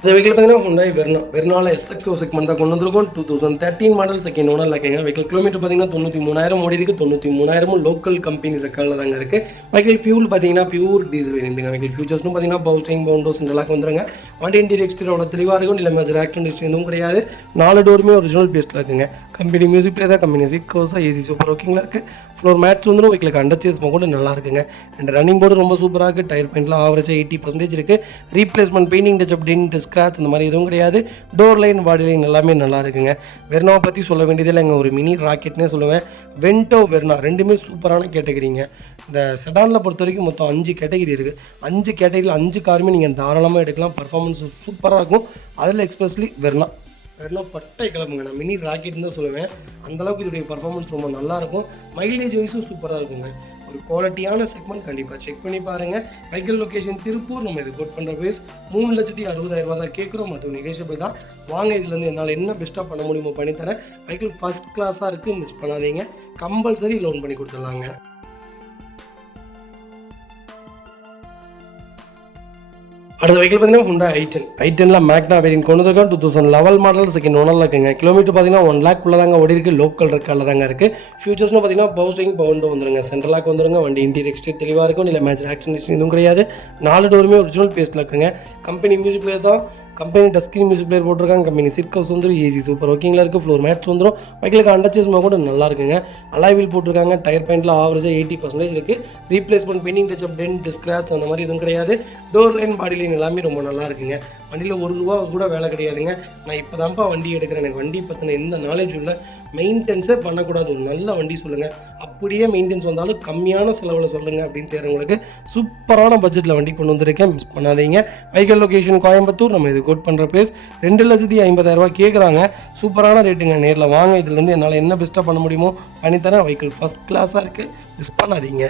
இந்த வெஹிக்கிள் பார்த்தீங்கன்னா ஹுண்டாய் வெர்னால SXO செக்மெண்ட் தான் கொண்டு வந்திருக்கோம். 2013 மாடல் செகண்ட் ஓனர் இருக்குங்க. வெஹிக்கிள் கிலோமீட்டர் பார்த்தீங்கன்னா 93,000 ஓடி இருக்குது. 93,000 லோக்கல் கம்பெனி ரெக்கார்டில் தாங்க இருக்குது. வெஹிக்கிள் ஃபியூல் பார்த்தீங்கன்னா பியூர் டீசல் வேரியண்ட்டுங்க. வெஹிக்கிள் ஃபியூச்சர்ஸ்னு பார்த்தீங்கன்னா பவர் ஸ்டீரிங், விண்டோ சென்ட்ரலாக வந்துருங்க. வண்டி இன்டீரியர் எக்ஸ்டீரியர் தெளிவாக இருக்கும். இல்லை மேஜர் ஆக்சிடென்ட் ஹிஸ்ட்ரி எதுவும் கிடையாது. 4 டோருமே ஒரிஜினல் பேஸ்ட்டில் இருக்குங்க. கம்பெனி மியூசிக் பிளே தான். கம்பெனி சீட் கவர்ஸாக, AC சூப்பர் ஒர்க்கிங்கில் இருக்குது. ஃப்ளோர் மேட்ஸ் வந்துடும். வெஹிக்கிளுக்கு அண்டர் சேஸ் கூட நல்லா இருக்குங்க. 2 ரன்னிங் போர்டு ரொம்ப சூப்பராக இருக்குது. டயர் பாயிண்ட்லாம் ஆவரேஜாக 80% இருக்குது. Replacement, painting, touch up, dent, scratch அந்த மாதிரி எதுவும் கிடையாது. டோர் லைன் பாடி லைன் எல்லாமே நல்லா இருக்குங்க. வெர்னாவை பற்றி சொல்ல வேண்டியதில்லை, இங்கே ஒரு மினி ராக்கெட்னே சொல்லுவேன். வென்டோ வெர்னா ரெண்டுமே சூப்பரான கேட்டகரிங்க. இந்த செடானில் பொறுத்த வரைக்கும் மொத்தம் 5 கேட்டகரி இருக்குது. 5 கேட்டகரியில் 5 காருமே நீங்கள் தாராளமாக எடுக்கலாம். பர்ஃபார்மன்ஸ் சூப்பராக இருக்கும். அதில் எக்ஸ்பெஷலி வெர்னா பட்டை கிளம்புங்க. நான் மினி ராக்கெட்னு தான் சொல்லுவேன். அந்தளவுக்கு இதோடைய பர்ஃபார்மன்ஸ் ரொம்ப நல்லாயிருக்கும். மைலேஜ் வைஸும் சூப்பராக இருக்குங்க. ஒரு குவாலிட்டியான செக்மெண்ட் கண்டிப்பாக செக் பண்ணி பாருங்கள். Vehicle location Tiruppur. நம்ம இது கோட் பண்ணுற பேஸ் 3,60,000 தான் கேட்குறோம். அது நெகோஷியபிள் தான். வாங்க, இதுலேருந்து என்னால் என்ன பெஸ்ட்டாக பண்ண முடியுமோ பண்ணித்தரேன். வெஹிக்கிள் ஃபஸ்ட் கிளாஸாக இருக்குது, மிஸ் பண்ணாதீங்க. கம்பல்சரி லோன் பண்ணி கொடுத்துடலாங்க. அடுத்த வெஹிக்கிள் பார்த்தீங்கன்னா Hyundai i10 மேக்னா வேரியன்ட் கொண்டு வந்திருக்கோம். 2011 மாடல், செகண்ட் ஓனரில் இருக்குங்க. கிலோமீட்டர் பார்த்தீங்கன்னா 1 lakh தாங்க ஓடி இருக்குது. லோக்கல் ரெக்கார்டில் தாங்க இருக்குது. ஃபியூச்சர்ஸ்னு பார்த்தீங்கன்னா பவர் ஸ்டீரிங் பவுண்டு வந்துருங்க. சென்ட்ரல் லாக் வந்துருங்க. வண்டி இன்டீரியர் எக்ஸ்டீரியர் தெளிவாக இருக்கும். இல்லை மேட்ச் ஆக்சிடென்ட் எதுவும் கிடையாது. 4 டோருமே ஒரிஜினல் பேஸ்ட்டில் இருக்குங்க. கம்பெனி மியூசிக் பிளேயர் தான். கம்பெனி டஸ்கின் மியூசிக் பிளேயர் போட்டிருக்காங்க. கம்பெனி சீட் கவர்ஸ் வந்துடும். ஏசி சூப்பர் ஒர்க்கிங்கில் இருக்குது. ஃப்ளோர் மேட்ச் வந்துடும். வெஹிக்கிளுக்கு அண்டர்ச்சேஸ் கூட நல்லா இருக்குங்க. அலாய் வீல் போட்டிருக்காங்க. டயர் பாயிண்டில் ஆவரேஜாக 80% இருக்குது. Replacement painting touch up dent scratch அந்த மாதிரி எதுவும் கிடையாது. டோர் லைன் பாடி லைன் எல்லாமே ரொம்ப நல்லா இருக்குங்க. வண்டியில் ₹1 கூட வேலை கிடையாதுங்க. நான் இப்போ தான்ப்பா வண்டி எடுக்கிறேன், எனக்கு வண்டி பற்றின எந்த நாலேஜ் இல்லை, மெயின்டெனன்ஸே பண்ணக்கூடாது, ஒரு நல்ல வண்டி சொல்லுங்கள், அப்படியே மெயின்டெனன்ஸ் வந்தாலும் கம்மியான செலவில் சொல்லுங்கள் அப்படின்னு தேர்றவங்களுக்கு சூப்பரான பட்ஜெட்டில் வண்டி கொண்டு வந்திருக்கேன். மிஸ் பண்ணாதீங்க. Vehicle location Coimbatore. நம்ம இது கோட் பண்ணுற பிளேஸ் 2,50,000 கேட்குறாங்க. சூப்பரான ரேட்டுங்க. நேரில் வாங்க. இதுலேருந்து என்னால் என்ன பெஸ்ட்டாக பண்ண முடியுமோ பண்ணித்தரேன். வெஹிக்கிள் ஃபஸ்ட் கிளாஸாக இருக்குது, மிஸ் பண்ணாதீங்க.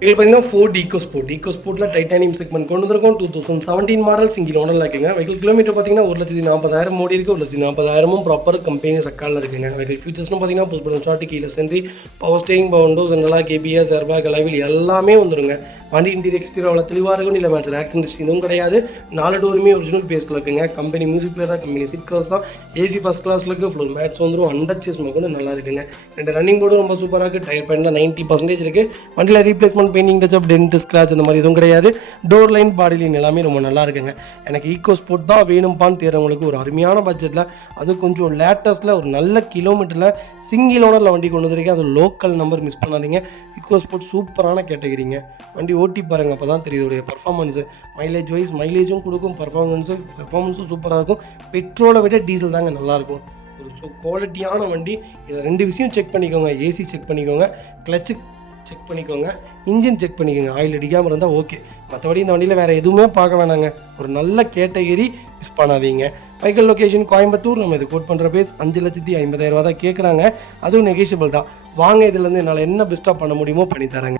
இது பார்த்தீங்கன்னா ஃபோர்ட் ஈகோஸ்போர்ட்டில் டைட்டானியம் செக்மெண்ட் கொண்டு வந்திருக்கோம். 2017 மாடல், சிங்கிள் ஓனரில் இருக்குங்க. வெஹிக்கிள் கிலோமீட்டர் பார்த்தீங்கன்னா 1,40,000 ஓடி இருக்குது. 1,40,000 ப்ராப்பர் கம்பெனி ரெக்கார்டில் இருக்குங்க. வெஹிக்கிள் ஃபீச்சர்ஸ்னு பார்த்தீங்கன்னா push button start, keyless entry, power steering, power window, central lock, KPS, airbag, alloy wheel எல்லாமே வந்துருங்க. வண்டி இன்டீரியர் எக்ஸ்டீரியர் அவ்வளோ தெளிவாக இருக்கும். இல்லை மேட்ச் ஆக்சிடென்ட் எதுவும் கிடையாது. 4 டோருமே ஒரிஜினல் பேஸில் இருக்குங்க. கம்பெனி மியூசிக் பிளேயர் தான். கம்பெனி சீட் கவர்ஸ் தான். ஏசி ஃபஸ்ட் கிளாஸில் இருக்குது. ஃப்ளோர் மேட்ச் வந்துடும். அண்டர்ச்சேஸ் கூட நல்லா இருக்குங்க. 2 ரன்னிங் போர்டும் ரொம்ப சூப்பராக இருக்குது. டயர் பாயிண்டில் 90% இருக்குது. வண்டியில் replacement painting touch up dent scratch அந்த மாதிரி எதுவும் கிடையாது. டோர் லைன் பாடி லைன் எல்லாமே ரொம்ப நல்லா இருக்குங்க. எனக்கு ஈகோஸ்போர்ட் தான் வேணும்பான்னு தேர்றவங்களுக்கு ஒரு அருமையான பட்ஜெட்டில், அது கொஞ்சம் லேட்டஸ்ட்டில் ஒரு நல்ல கிலோமீட்டரில் சிங்கிள் ஓனரில் வண்டி கொண்டு வந்திருக்கேன். அது லோக்கல் நம்பர், மிஸ் பண்ணாதீங்க. ஈகோஸ்போர்ட் சூப்பரான கேட்டகரிங்க. வண்டி ஓட்டி பாருங்கள், அப்போ தான் தெரியுது பர்ஃபார்மன்ஸு. மைலேஜ் வைஸ் மைலேஜும் கொடுக்கும், பர்ஃபார்மன்ஸும் சூப்பராக இருக்கும். பெட்ரோலை விட டீசல் தாங்க நல்லாயிருக்கும். ஒரு குவாலிட்டியான வண்டி. இதை 2 விஷயம் செக் பண்ணிக்கோங்க. ஏசி செக் பண்ணிக்கோங்க, கிளச்சு செக் பண்ணிக்கோங்க, இன்ஜின் செக் பண்ணிக்கோங்க. ஆயில் அடிக்காமல் இருந்தால் ஓகே. மற்றபடி இந்த வண்டியில் வேறு எதுவுமே பார்க்க வேணாங்க. ஒரு நல்ல கேட்டகரி, மிஸ் பண்ணாதீங்க. Vehicle location Coimbatore. நம்ம இது கோட் பண்ணுற பேஸ் 5,50,000 தான் கேட்குறாங்க. அதுவும் நெகோஷியபிள் தான். வாங்க, இதுலேருந்து என்னால் என்ன பெஸ்ட்டாக பண்ண முடியுமோ பண்ணித்தரேங்க.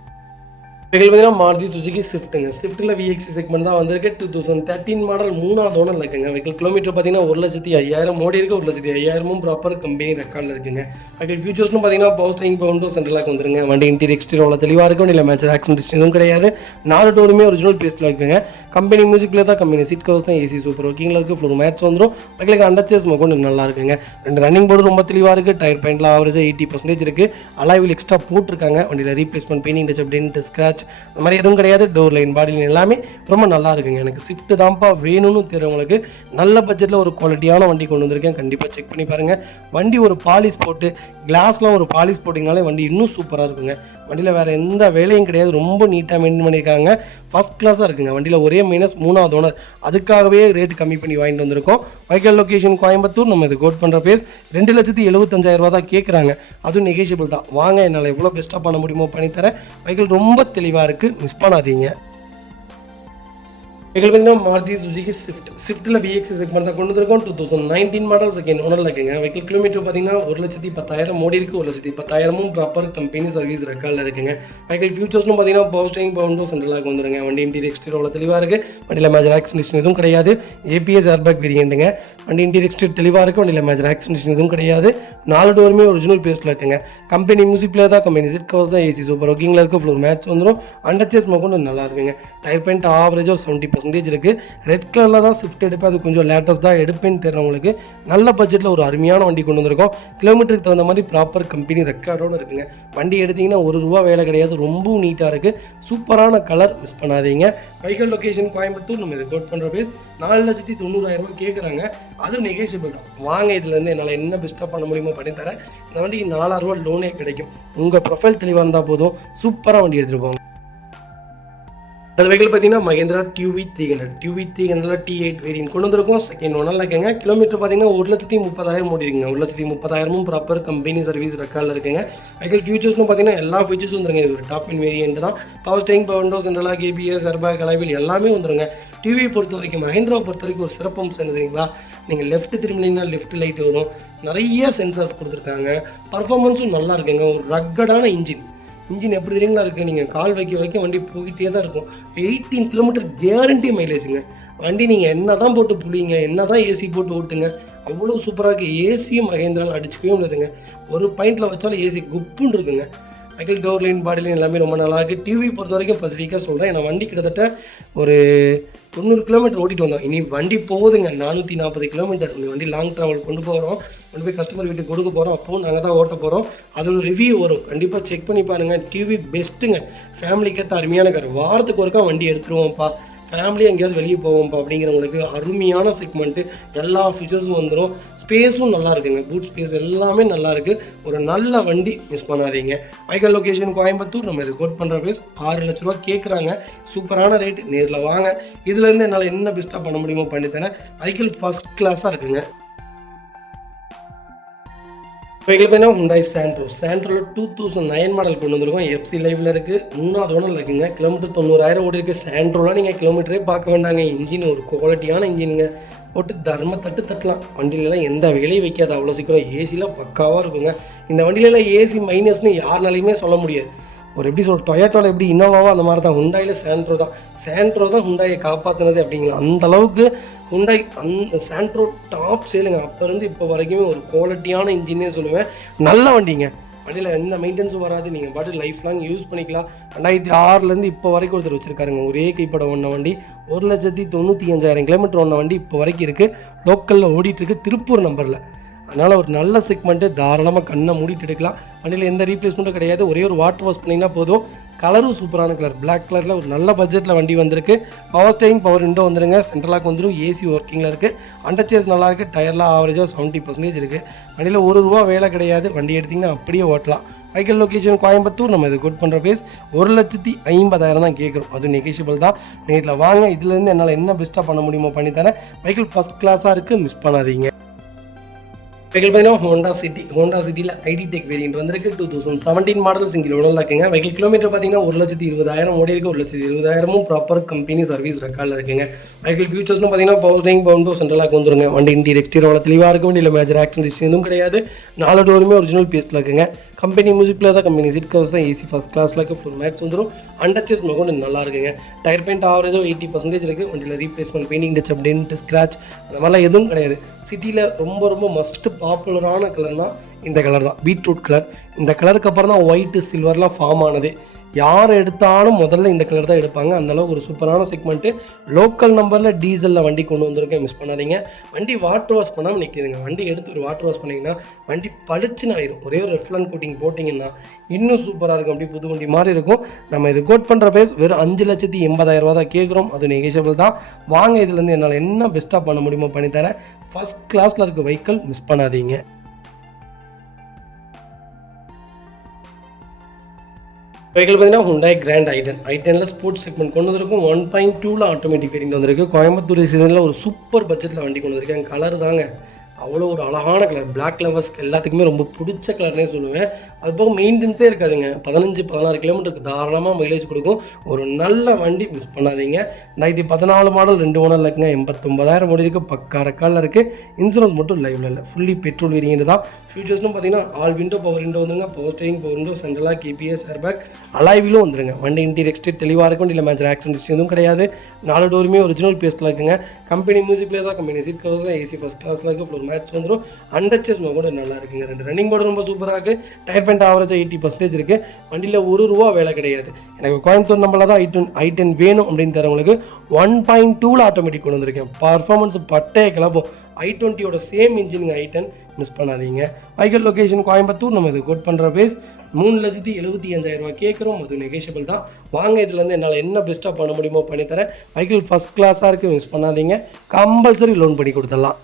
வெஹிக்கிள் பார்த்தீங்கன்னா மாருதி சுசுகி ஸ்விஃப்ட்டுங்க. ஸ்விஃப்ட்டில் விஎக்ஸி செக்மெண்ட் தான் வந்திருக்கு. 2013 மாடல், 3வது ஓனரில் இருக்குங்க. வெஹிக்கிள் கிலோமீட்டர் பார்த்தீங்கன்னா 1,05,000 ஓடி இருக்குது. 1,05,000 ப்ராப்பர் கம்பெனி ரெக்கார்டில் இருக்குங்க. வெஹிக்கிள் ஃபியூச்சர்ஸ்னு பார்த்தீங்கன்னா பவர் ஸ்டீரிங், பவுண்டோ, சென்ட்ரலாக் வந்துருங்க. வண்டி இன்டீரியர் எக்ஸ்டீரியர் அவ்வளோ தெளிவாக இருக்கும். இல்லை மேட்ச் ஆக்சிடென்ட் எதுவும் கிடையாது. 4 டோருமே ஒரிஜினல் பேஸ்ட்டில் இருக்குங்க. கம்பெனி மியூசிக் பிளேயர் தான். கம்பெனி சீட் கவர்ஸ் தான். ஏசி சூப்பர் ஒர்க்கிங்கில் இருக்குது. ஃப்ளோர் மேட்ச் வந்துடும். வெஹிக்கிளுக்கு அண்டர்ச்சேஸ் கொண்டு நல்லா இருக்குங்க. 2 ரன்னிங் போர்டு ரொம்ப தெளிவாக இருக்குது. டயர் பாயிண்டில் ஆவரேஜாக 80% இருக்குது. அலாய் வீல் எக்ஸ்ட்ரா போட்டிருக்காங்க. வண்டியில் replacement painting touch up dent scratch அந்த மாதிரி எதுவும் கிடையாது. டோர் லைன் பாடி லைன் எல்லாமே ரொம்ப நல்லா இருக்குங்க. எனக்கு ஸ்விஃப்ட் தான்ப்பா வேணும்னு தெரியுறவங்களுக்கு நல்ல பட்ஜெட்டில் ஒரு குவாலிட்டியான வண்டி கொண்டு வந்திருக்கேன். கண்டிப்பாக செக் பண்ணி பாருங்கள். வண்டி ஒரு பாலிஷ் போட்டு, கிளாஸ்லாம் ஒரு பாலிஷ் போட்டிங்கனாலே வண்டி இன்னும் சூப்பராக இருக்குங்க. வண்டியில் வேறு எந்த வேலையும் கிடையாது. ரொம்ப நீட்டாக மெயின்டைன் பண்ணியிருக்காங்க. ஃபஸ்ட் கிளாஸாக இருக்குங்க. வண்டியில் ஒரே மைனஸ் 3வது ஓனர். அதுக்காகவே ரேட் கம்மி பண்ணி வாங்கிட்டு வந்திருக்கோம். Vehicle location Coimbatore. நம்ம இது கோட் பண்ணுற பேஸ் 2,75,000 தான் கேட்குறாங்க. அதுவும் நெகோஷியபிள் தான். வாங்க, என்னால் எவ்வளோ பெஸ்ட்டாக பண்ண முடியுமோ பண்ணித்தரேன். வெஹிக்கிள் ரொம்ப தெளிவாக இருக்குது, மிஸ் பண்ணாதீங்க. வெஹிக்கிள் பார்த்தீங்கன்னா மாருதி சுசுகி ஸ்விஃப்ட்டில் விஎக்ஸி செக்மெண்ட் தான் கொண்டு வந்திருக்கோம். 2019 மாடல், செகண்ட் ஓனரில் இருக்குங்க. வெஹிக்கிள் கிலோமீட்டர் பார்த்தீங்கன்னா 1,10,000 ஓடி இருக்குது. 1,10,000 ப்ராப்பர் கம்பெனி சர்வீஸ் ரெக்கார்டில் இருக்குங்க. வெஹிக்கிள் ஃபியூச்சர்ஸ்னு பார்த்தீங்கன்னா பவர் ஸ்டீரிங், பவுண்டோ, சென்ட்ரலாக் வந்துருங்க. வண்டி இன்டீரியர் எக்ஸ்டீரியர் அவ்வளோ தெளிவாக இருக்குது. வண்டியில் மேஜர் ஆக்சிடென்ட் எதுவும் கிடையாது. ஏபிஎஸ் ஏர்பேக் வேரியண்ட்டுங்க. வண்டி இன்டீரியர் எக்ஸ்டீரியர் தெளிவாக இருக்குது. வண்டியில் மேஜர் ஆக்சிடென்ட் எதுவும் கிடையாது. 4 டோருமே ஒரிஜினல் பேஸ்ட்டில் இருக்குங்க. கம்பெனி மியூசிக் பிளேயர் தான். கம்பெனி சீட் கவர்ஸ் தான். ஏசி சூப்பர் ஒர்க்கிங்கில் இருக்குது. ஃப்ளோர் மேட்ச் வந்துடும். அண்டர்ச்சேஸ் கொண்டு நல்லா இருக்குங்க. டயர் பாயிண்ட் ஆவரேஜாக ஒரு 70% 80% இருக்குது. ரெட் கலரில் தான் ஸ்விஃப்ட் எடுப்பேன், அது கொஞ்சம் லேட்டஸ்ட்டாக எடுப்பேன்னு தெரிறவங்களுக்கு நல்ல பட்ஜெட்டில் ஒரு அருமையான வண்டி கொண்டு வந்திருக்கோம். கிலோமீட்டருக்கு தகுந்த மாதிரி ப்ராப்பர் கம்பெனி ரெக்கார்டோடு இருக்குங்க. வண்டி எடுத்திங்கன்னா ₹1 வேலை கிடையாது, ரொம்பவும் நீட்டாக இருக்குது. சூப்பரான கலர், மிஸ் பண்ணாதீங்க. Vehicle location Coimbatore. நம்ம இதை கோட் பண்ணுற பேஸ் ₹4,90,000 கேட்குறாங்க, அதுவும் நெகோஷியபிள் தான். வாங்க, இதுலேருந்து என்னால் என்ன பெஸ்ட்டாக பண்ண முடியுமோ பண்ணித்தரேன். இந்த வண்டிக்கு ₹4,000 லோனே கிடைக்கும். உங்கள் ப்ரொஃபைல் தெளிவாக இருந்தால் போதும், சூப்பராக வண்டி எடுத்துகிட்டு போங்க. அது வெஹிக்கிள் பார்த்தீங்கன்னா Mahindra TUV300 TUV300 T8 variant கொண்டு வந்திருக்கோம். செகண்ட் ஓனரில் இருக்குங்க. கிலோமீட்டர் பார்த்தீங்கன்னா 1,30,000 ஓடி இருக்குங்க. 1,30,000 ப்ராப்பர் கம்பெனி சர்வீஸ் ரெக்கார்டில் இருக்குங்க. வெஹிக்கிள் ஃபியூச்சர்ஸ்னு பார்த்தீங்கன்னா எல்லா ஃபியூச்சர்ஸும் வந்துருங்க. இது ஒரு டாப் இன் வேரியன்ட் தான். Power steering, power windows, central lock ABS, airbag, alloy wheel எல்லாமே வந்துருங்க. டிவியை பொறுத்த வரைக்கும், மஹேந்திராவை பொறுத்த வரைக்கும் ஒரு சிறப்பம்சம் என்னதுங்களா, நீங்கள் லெஃப்ட் திரும்பினீங்கன்னா லெஃப்ட் லைட் வரும். நிறைய சென்சார்ஸ் கொடுத்துருக்காங்க. பர்ஃபார்மன்ஸும் நல்லா இருக்குங்க. ஒரு ரக்கடான இன்ஜின் எப்படி தெரியுங்களா இருக்குது, நீங்கள் கால் வைக்க வண்டி போய்கிட்டே தான் இருக்கும். 18 கிலோமீட்டர் கேரண்டி மைலேஜுங்க. வண்டி நீங்கள் என்ன தான் போட்டு புளிங்க, என்ன தான் ஏசி போட்டு ஓட்டுங்க, அவ்வளோ சூப்பராக இருக்குது. ஏசியும் மகேந்திராவில் அடிச்சுக்கவே முடியாதுங்க. ஒரு பாயிண்டில் வச்சாலும் ஏசி குப்புன்னு இருக்குங்க. வெஹிக்கிள் டோர் லைன், பாடி லைன் எல்லாமே ரொம்ப நல்லா இருக்குது. டிவி பொறுத்த வரைக்கும் ஃபர்ஸ்ட் வீக்காக சொல்கிறேன். ஏன்னா வண்டி கிட்டத்தட்ட ஒரு 90 கிலோமீட்டர் ஓட்டிட்டு வந்தோம். இனி வண்டி போகுதுங்க 440 கிலோமீட்டர். இந்த வண்டி லாங் ட்ராவல் கொண்டு போகிறோம், கொண்டு போய் கஸ்டமர் வீட்டுக்கு கொடுக்க போகிறோம். அப்போவும் நாங்கள் தான் ஓட்ட போகிறோம். அதோட ரிவ்யூ வரும், கண்டிப்பாக செக் பண்ணி பாருங்கள். டிவி பெஸ்ட்டுங்க. ஃபேமிலிக்கு ஏற்ற அருமையான கார். வாரத்துக்கு ஒருக்கா வண்டி எடுத்துருவோம்ப்பா, ஃபேமிலியாக எங்கேயாவது வெளியே போவோம்ப்பா அப்படிங்கிறவங்களுக்கு அருமையான செக்மெண்ட்டு. எல்லா ஃபீச்சர்ஸும் வந்துடும். ஸ்பேஸும் நல்லா இருக்குங்க. பூட் ஸ்பேஸ் எல்லாமே நல்லா இருக்குது. ஒரு நல்ல வண்டி, மிஸ் பண்ணாதீங்க. Vehicle location Coimbatore. நம்ம இது கோட் பண்ணுற பேஸ் ₹6,00,000 கேட்குறாங்க. சூப்பரான ரேட். நேரில் வாங்க. இதுலேருந்து என்னால் என்ன பெஸ்ட்டாக பண்ண முடியுமோ பண்ணித்தரேன். வெஹிக்கிள் ஃபஸ்ட் கிளாஸாக இருக்குங்க. வெஹிக்கிள் பார்த்தீங்கன்னா Hyundai சாண்ட்ரோவில் 2009 மாடல் கொண்டு வந்திருக்கோம். FC லைவில் இருக்குது. 3வது ஓனரில் இருக்குங்க. கிலோமீட்டர் 90,000 ஓடி இருக்குது. சாண்ட்ரோலாம் நீங்கள் கிலோமீட்டரே பார்க்க வேண்டாங்க. இன்ஜின் ஒரு குவாலிட்டியான இன்ஜினுங்க. போட்டு தட்டலாம். வண்டியிலலாம் எந்த வேலையும் வைக்காது அவ்வளோ சீக்கிரம். ஏசிலாம் பக்காவாக இருக்குங்க. இந்த வண்டியிலலாம் ஏசி மைனஸ்னு யாருனாலையுமே சொல்ல முடியாது. ஒரு எப்படி டொயோட்டோவில் எப்படி இனோவாவோ அந்த மாதிரி தான் ஹுண்டாயில் சாண்ட்ரோ தான் ஹுண்டாயை காப்பாற்றினது அப்படிங்களா. அந்தளவுக்கு ஹுண்டாய் அந்த சாண்ட்ரோ டாப் சேலுங்க. அப்போ இருந்து இப்போ வரைக்குமே ஒரு குவாலிட்டியான இன்ஜினே சொல்லுவேன். நல்ல வண்டிங்க. வண்டியில் எந்த மெயின்டெனன்ஸும் வராது. நீங்கள் பாட்டு லைஃப் லாங் யூஸ் பண்ணிக்கலாம். 2006 இப்போ வரைக்கும் ஒருத்தர் வச்சுருக்காருங்க. ஒரே கைப்பட ஒன்ன வண்டி 1,95,000 கிலோமீட்டர் ஒன்ன வண்டி இப்போ வரைக்கும் இருக்குது. லோக்கலில் ஓடிட்டுருக்கு, திருப்பூர் நம்பரில். அதனால் ஒரு நல்ல செக்மெண்ட்டு, தாராளமாக கண்ணை மூடிட்டு எடுக்கலாம். வண்டியில் எந்த ரீப்ளேஸ்மெண்ட்டும் கிடையாது. ஒரே ஒரு வாட்டர் வாஷ் பண்ணிங்கன்னா போதும். கலரும் சூப்பரான கலர், பிளாக் கலரில் ஒரு நல்ல பட்ஜெட்டில் வண்டி வந்திருக்கு. பவர் ஸ்டேரிங், பவர் விண்டோ வந்துருங்க. சென்ட்ரலாக வந்துடும். ஏசி ஒர்க்கிங்கில் இருக்குது. அண்டர்சேஸ் நல்லா இருக்குது. டயர்லாம் ஆவரேஜாக 70% இருக்குது. வண்டியில் ₹1 வேலை கிடையாது. வண்டி எடுத்திங்கன்னா அப்படியே ஓட்டலாம். Vehicle location Coimbatore. நம்ம இது கோட் பண்ணுற பேஸ் ₹1,50,000 தான் கேட்குறோம். அது நெகோஷியபிள் தான். நேரில் வாங்க. இதுலேருந்து என்னால் என்ன பெஸ்ட்டாக பண்ண முடியுமோ பண்ணித்தரேன். வெஹிக்கிள் ஃபஸ்ட் கிளாஸாக இருக்குது, மிஸ் பண்ணாதீங்க. வெஹிக்கிள் பார்த்தீங்கன்னா ஹோண்டா சிட்டியில் ID டெக் வேரியன்ட் வந்திருக்கு. 2017 மாடல் சிங்கிள் ஓனரில் இருக்குங்க. வெஹிக்கிள் கிலோமீட்டர் பார்த்தீங்கன்னா 1,20,000 ஓடி இருக்குது. 1,20,000 ப்ராப்பர் கம்பெனி சர்வீஸ் ரெக்கார்டில் இருக்குங்க. வெஹிக்கிள் ஃபியூச்சர்ஸ்னு பார்த்தீங்கன்னா பவர் ஸ்டேரிங், பவர் விண்டோ, சென்ட்ரலாக வந்துருங்க. வண்டி இன்டீரியர் எக்ஸ்டீரியர் தெளிவாக இருக்கும். வண்டியில் மேஜர் ஆக்சிடென்ட் எதுவும் கிடையாது. 4 டோருமே ஒரிஜினல் பேஸ்ட்டில் இருக்குங்க. கம்பெனி மியூசிக்கில் தான், கம்பெனி சீட் கவர்ஸ் தான், ஏசி ஃபஸ்ட் கிளாஸில் இருக்குது. ஃபுல் மேட்ச் வந்துடும். அண்டர்சேஸ் மகோண்டு நல்லா இருக்குங்க. டயர் பெயிண்ட் ஆவரேஜாக 80% இருக்குது. வண்டியில் replacement, painting touch, dent, scratch அந்த மாதிரிலாம் எதுவும் கிடையாது. சிட்டியில் ரொம்ப மஸ்ட்டு பாப்புலரான கலர்னால் இந்த கலர் தான், பீட்ரூட் கலர். இந்த கலருக்கு அப்புறம் தான் ஒயிட்டு சில்வர்லாம் ஃபார்ம் ஆனது. யார் எடுத்தாலும் முதல்ல இந்த கலர் தான் எடுப்பாங்க. அந்தளவுக்கு ஒரு சூப்பரான செக்மெண்ட்டு. லோக்கல் நம்பரில் டீசலில் வண்டி கொண்டு வந்திருக்கேன், மிஸ் பண்ணாதீங்க. வண்டி வாட்டர் வாஷ் பண்ணாமல் நிற்கிதுங்க. வண்டி எடுத்து ஒரு வாட்டர் வாஷ் பண்ணிங்கன்னா வண்டி பளிச்சுன்னு ஆயிரும். ஒரே ஒரு ரெஃப்லன் கோட்டிங் போட்டிங்கன்னா இன்னும் சூப்பராக இருக்கும். அப்படி புது வண்டி மாதிரி இருக்கும். நம்ம இது கோட் பண்ணுற பேஸ் வெறும் ₹5,80,000 தான் கேட்குறோம். அது நெகோஷியபிள் தான். வாங்க, இதுலேருந்து என்னால் என்ன பெஸ்ட்டாக பண்ண முடியுமோ பண்ணித்தரேன். ஃபஸ்ட் கிளாஸில் இருக்க வெஹிக்கிள், மிஸ் பண்ணாதீங்க. வெஹிக்கிள் பார்த்தீங்கன்னா Hyundai Grand i10 sports segment கொண்டு வந்திருக்கும். 1.2 ஆட்டோமேட்டிக் வேரியன்ட் வந்திருக்கு. கோயம்புத்தூர் சீசனில் ஒரு சூப்பர் பட்ஜெட்டில் வண்டி கொண்டு வந்திருக்கேன். கலர் தாங்க அவ்வளோ ஒரு அழகான கலர். பிளாக் லவர்ஸ்க்கு எல்லாத்துக்குமே ரொம்ப பிடிச்ச கலர்னே சொல்லுவேன். அது போக மெயின்டெனன்ஸே இருக்காதுங்க. 15-16 கிலோமீட்டருக்கு தாராளமாக மைலேஜ் கொடுக்கும். ஒரு நல்ல வண்டி, மிஸ் பண்ணாதீங்க. 2014 மாடல் 2 ஓனரில் இருக்குங்க. 89,000 ஓடி இருக்குது. பக்கா ரெக்கார்டில் இருக்குது. இன்சூரன்ஸ் மட்டும் லைவில் இல்லை. ஃபுல்லி பெட்ரோல் வேரியன்ட் தான். ஃபியூச்சர்ஸ்னு பார்த்தீங்கன்னா ஆல் விண்டோ, பவர் விண்டோ வந்துருங்க. Power steering, power window, central lock ABS, airbag, அலாய்விலும் வந்துருங்க. வண்டி இன்டீரியர் எக்ஸ்டீரியர் தெளிவாக இருக்கும். இல்லை மேஜர் ஆக்சிடென்ட் எதுவும் கிடையாது. 4 டோருமே ஒரிஜினல் பேஸ்ட்டில் இருக்குங்க. கம்பெனி மியூசிக்கில் தான், கம்பெனி சீட் கவர்ஸ் தான், ஏசி ஃபஸ்ட் கிளாஸில் இருக்குது. மேட்ச் வந்துடும். அண்டர்ச்சேஸ் கூட நல்லா இருக்குங்க. 2 ரன்னிங் போர்டு ரொம்ப சூப்பராக இருக்குது. டயர் பாயிண்ட் ஆவரேஜாக 80% இருக்குது. வண்டியில் ₹1 வேலை கிடையாது. எனக்கு கோயம்புத்தூர் நம்பரில் தான் i10 வேணும் அப்படின்னு தரவங்களுக்கு 1.2 ஆட்டோமேட்டிக் கொண்டு வந்திருக்கேன். பர்ஃபார்மன்ஸ் பட்டையை கிளப்பும். i20யோட சேம் இன்ஜினுங்க i10, மிஸ் பண்ணாதீங்க. Vehicle location Coimbatore. நம்ம இது கோட் பண்ணுற பேஸ் 3,75,000 கேட்குறோம். அது நெகோஷியபிள் தான். வாங்க இதுலேருந்து என்னால் என்ன பெஸ்ட்டாக பண்ண முடியுமோ பண்ணித்தரேன். வெஹிக்கிள் ஃபஸ்ட் கிளாஸாக இருக்குது, மிஸ் பண்ணாதீங்க. கம்பல்சரி லோன் பண்ணி கொடுத்துடலாம்.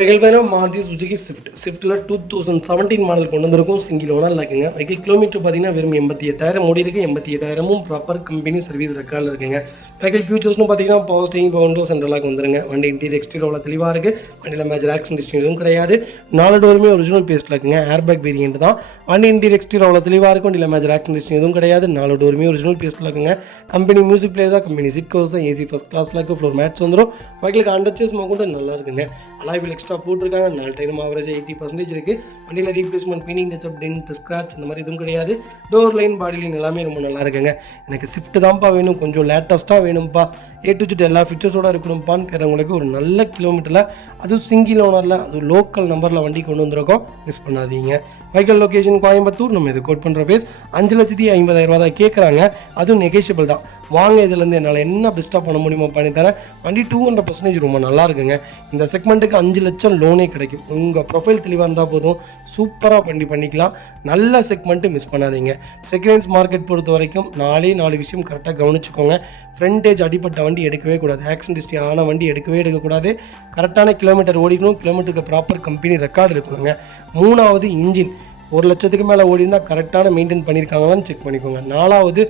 வெஹிக்கிள் பார்த்தீங்கன்னா மாருதி சுசுகி ஸ்விஃப்ட்டில் 2017 மாடல் கொண்டு வந்திருக்கும். சிங்கிள் ஓனரில் இருக்குங்க. வெஹிக்கிள் கிலோமீட்டர் பார்த்தீங்கன்னா வெறும் 88,000 ஓடி இருக்குது. 88,000 ப்ராப்பர் கம்பெனி சர்வீஸ் ரெக்கார்டில் இருக்குங்க. வெஹிக்கிள் ஃபியூச்சர்ஸ்னு பார்த்தீங்கன்னா பவர் ஸ்டீரிங், பவர் விண்டோ, சென்ட்ரலாக வந்துருங்க. வண்டி இன்டீரியர் எக்ஸ்டீரியர் தெளிவாக இருக்குது. வண்டியில் மேஜர் ஆக்சிடென்ட் ஹிஸ்டரி எதுவும் கிடையாது. 4 டோருமே ஒரிஜினல் பேஸ்ட்டில் இருக்குங்க. ஏர்பேக் வேரியன்ட் தான். வண்டி இன்டீரியர் எக்ஸ்டீரியர் தெளிவாக இருக்கும். வண்டியில் மேஜர் ஆக்சிடென்ட் ஹிஸ்டரி எதுவும் கிடையாது. 4 டோருமே ஒரிஜினல் பேஸ்ட்டில் இருக்குங்க. கம்பெனி மியூசிக் பிளேயர் தான். கம்பெனி சீட் கவர்ஸ் தான். ஏசி ஃபஸ்ட் கிளாஸில் இருக்குது. ஃப்ளோர் மேட்ச் வந்துடும். வெஹிக்கிளுக்கு அண்டர்ச்சேஸ் கூட நல்லா இருக்குங்க. அலாய்வில் எக்ஸ்ட்ரா போட்டிருக்காங்க. டைம் ஆவரேஜ் 80% இருக்குது. வண்டியில் replacement, painting, touch up, dent, scratch இந்த மாதிரி எதுவும் கிடையாது. டோர் லைன், பாடி லைன் எல்லாமே ரொம்ப நல்லா இருக்குங்க. எனக்கு ஸ்விஃப்ட் தான்ப்பா வேணும், கொஞ்சம் லேட்டஸ்ட்டாக வேணும்ப்பா, A to Z எல்லா ஃபீச்சர்ஸோடு இருக்கணும்ப்பான்னு கேட்குறவங்களுக்கு ஒரு நல்ல கிலோமீட்டரில், அதுவும் சிங்கிள் ஓனரில், அது லோக்கல் நம்பரில் வண்டி கொண்டு வந்திருக்கோம். மிஸ் பண்ணாதீங்க. Vehicle location Coimbatore. நம்ம இது கோட் பண்ணுற பேஸ் 5,50,000 தான் கேட்குறாங்க. அதுவும் நெகோஷியபிள் தான். வாங்க இதுலேருந்து என்னால் என்ன பெஸ்ட்டாக பண்ண முடியுமோ பண்ணித்தரேன். வண்டி 200% ரொம்ப நல்லா இருக்குங்க. இந்த செக்மெண்ட்டுக்கு 5 லட்சம் லோனே கிடைக்கும். உங்கள் ப்ரொஃபைல் தெளிவாக இருந்தால் போதும், சூப்பராக பண்ணிக்கலாம். நல்ல செக்மெண்ட்டு, மிஸ் பண்ணாதீங்க. செகண்ட் ஹேண்ட்ஸ் மார்க்கெட் பொறுத்த வரைக்கும் 4 விஷயம் கரெக்டாக கவனிச்சுக்கோங்க. ஃப்ரண்டேஜ் அடிப்பட்ட வண்டி எடுக்கவே கூடாது. ஆக்சிடென்ட் ஹிஸ்டரி ஆன வண்டி எடுக்கக்கூடாது. கரெக்டான கிலோமீட்டர் ஓடிக்கணும். கிலோமீட்டருக்கு ப்ராப்பர் கம்பெனி ரெக்கார்டு இருக்கணுங்க. 3வது இன்ஜின் 1 லட்சத்துக்கு மேலே ஓடிஇருந்தால் கரெக்டான மெயின்டைன் பண்ணியிருக்காங்கன்னு செக் பண்ணிக்கோங்க. 4வது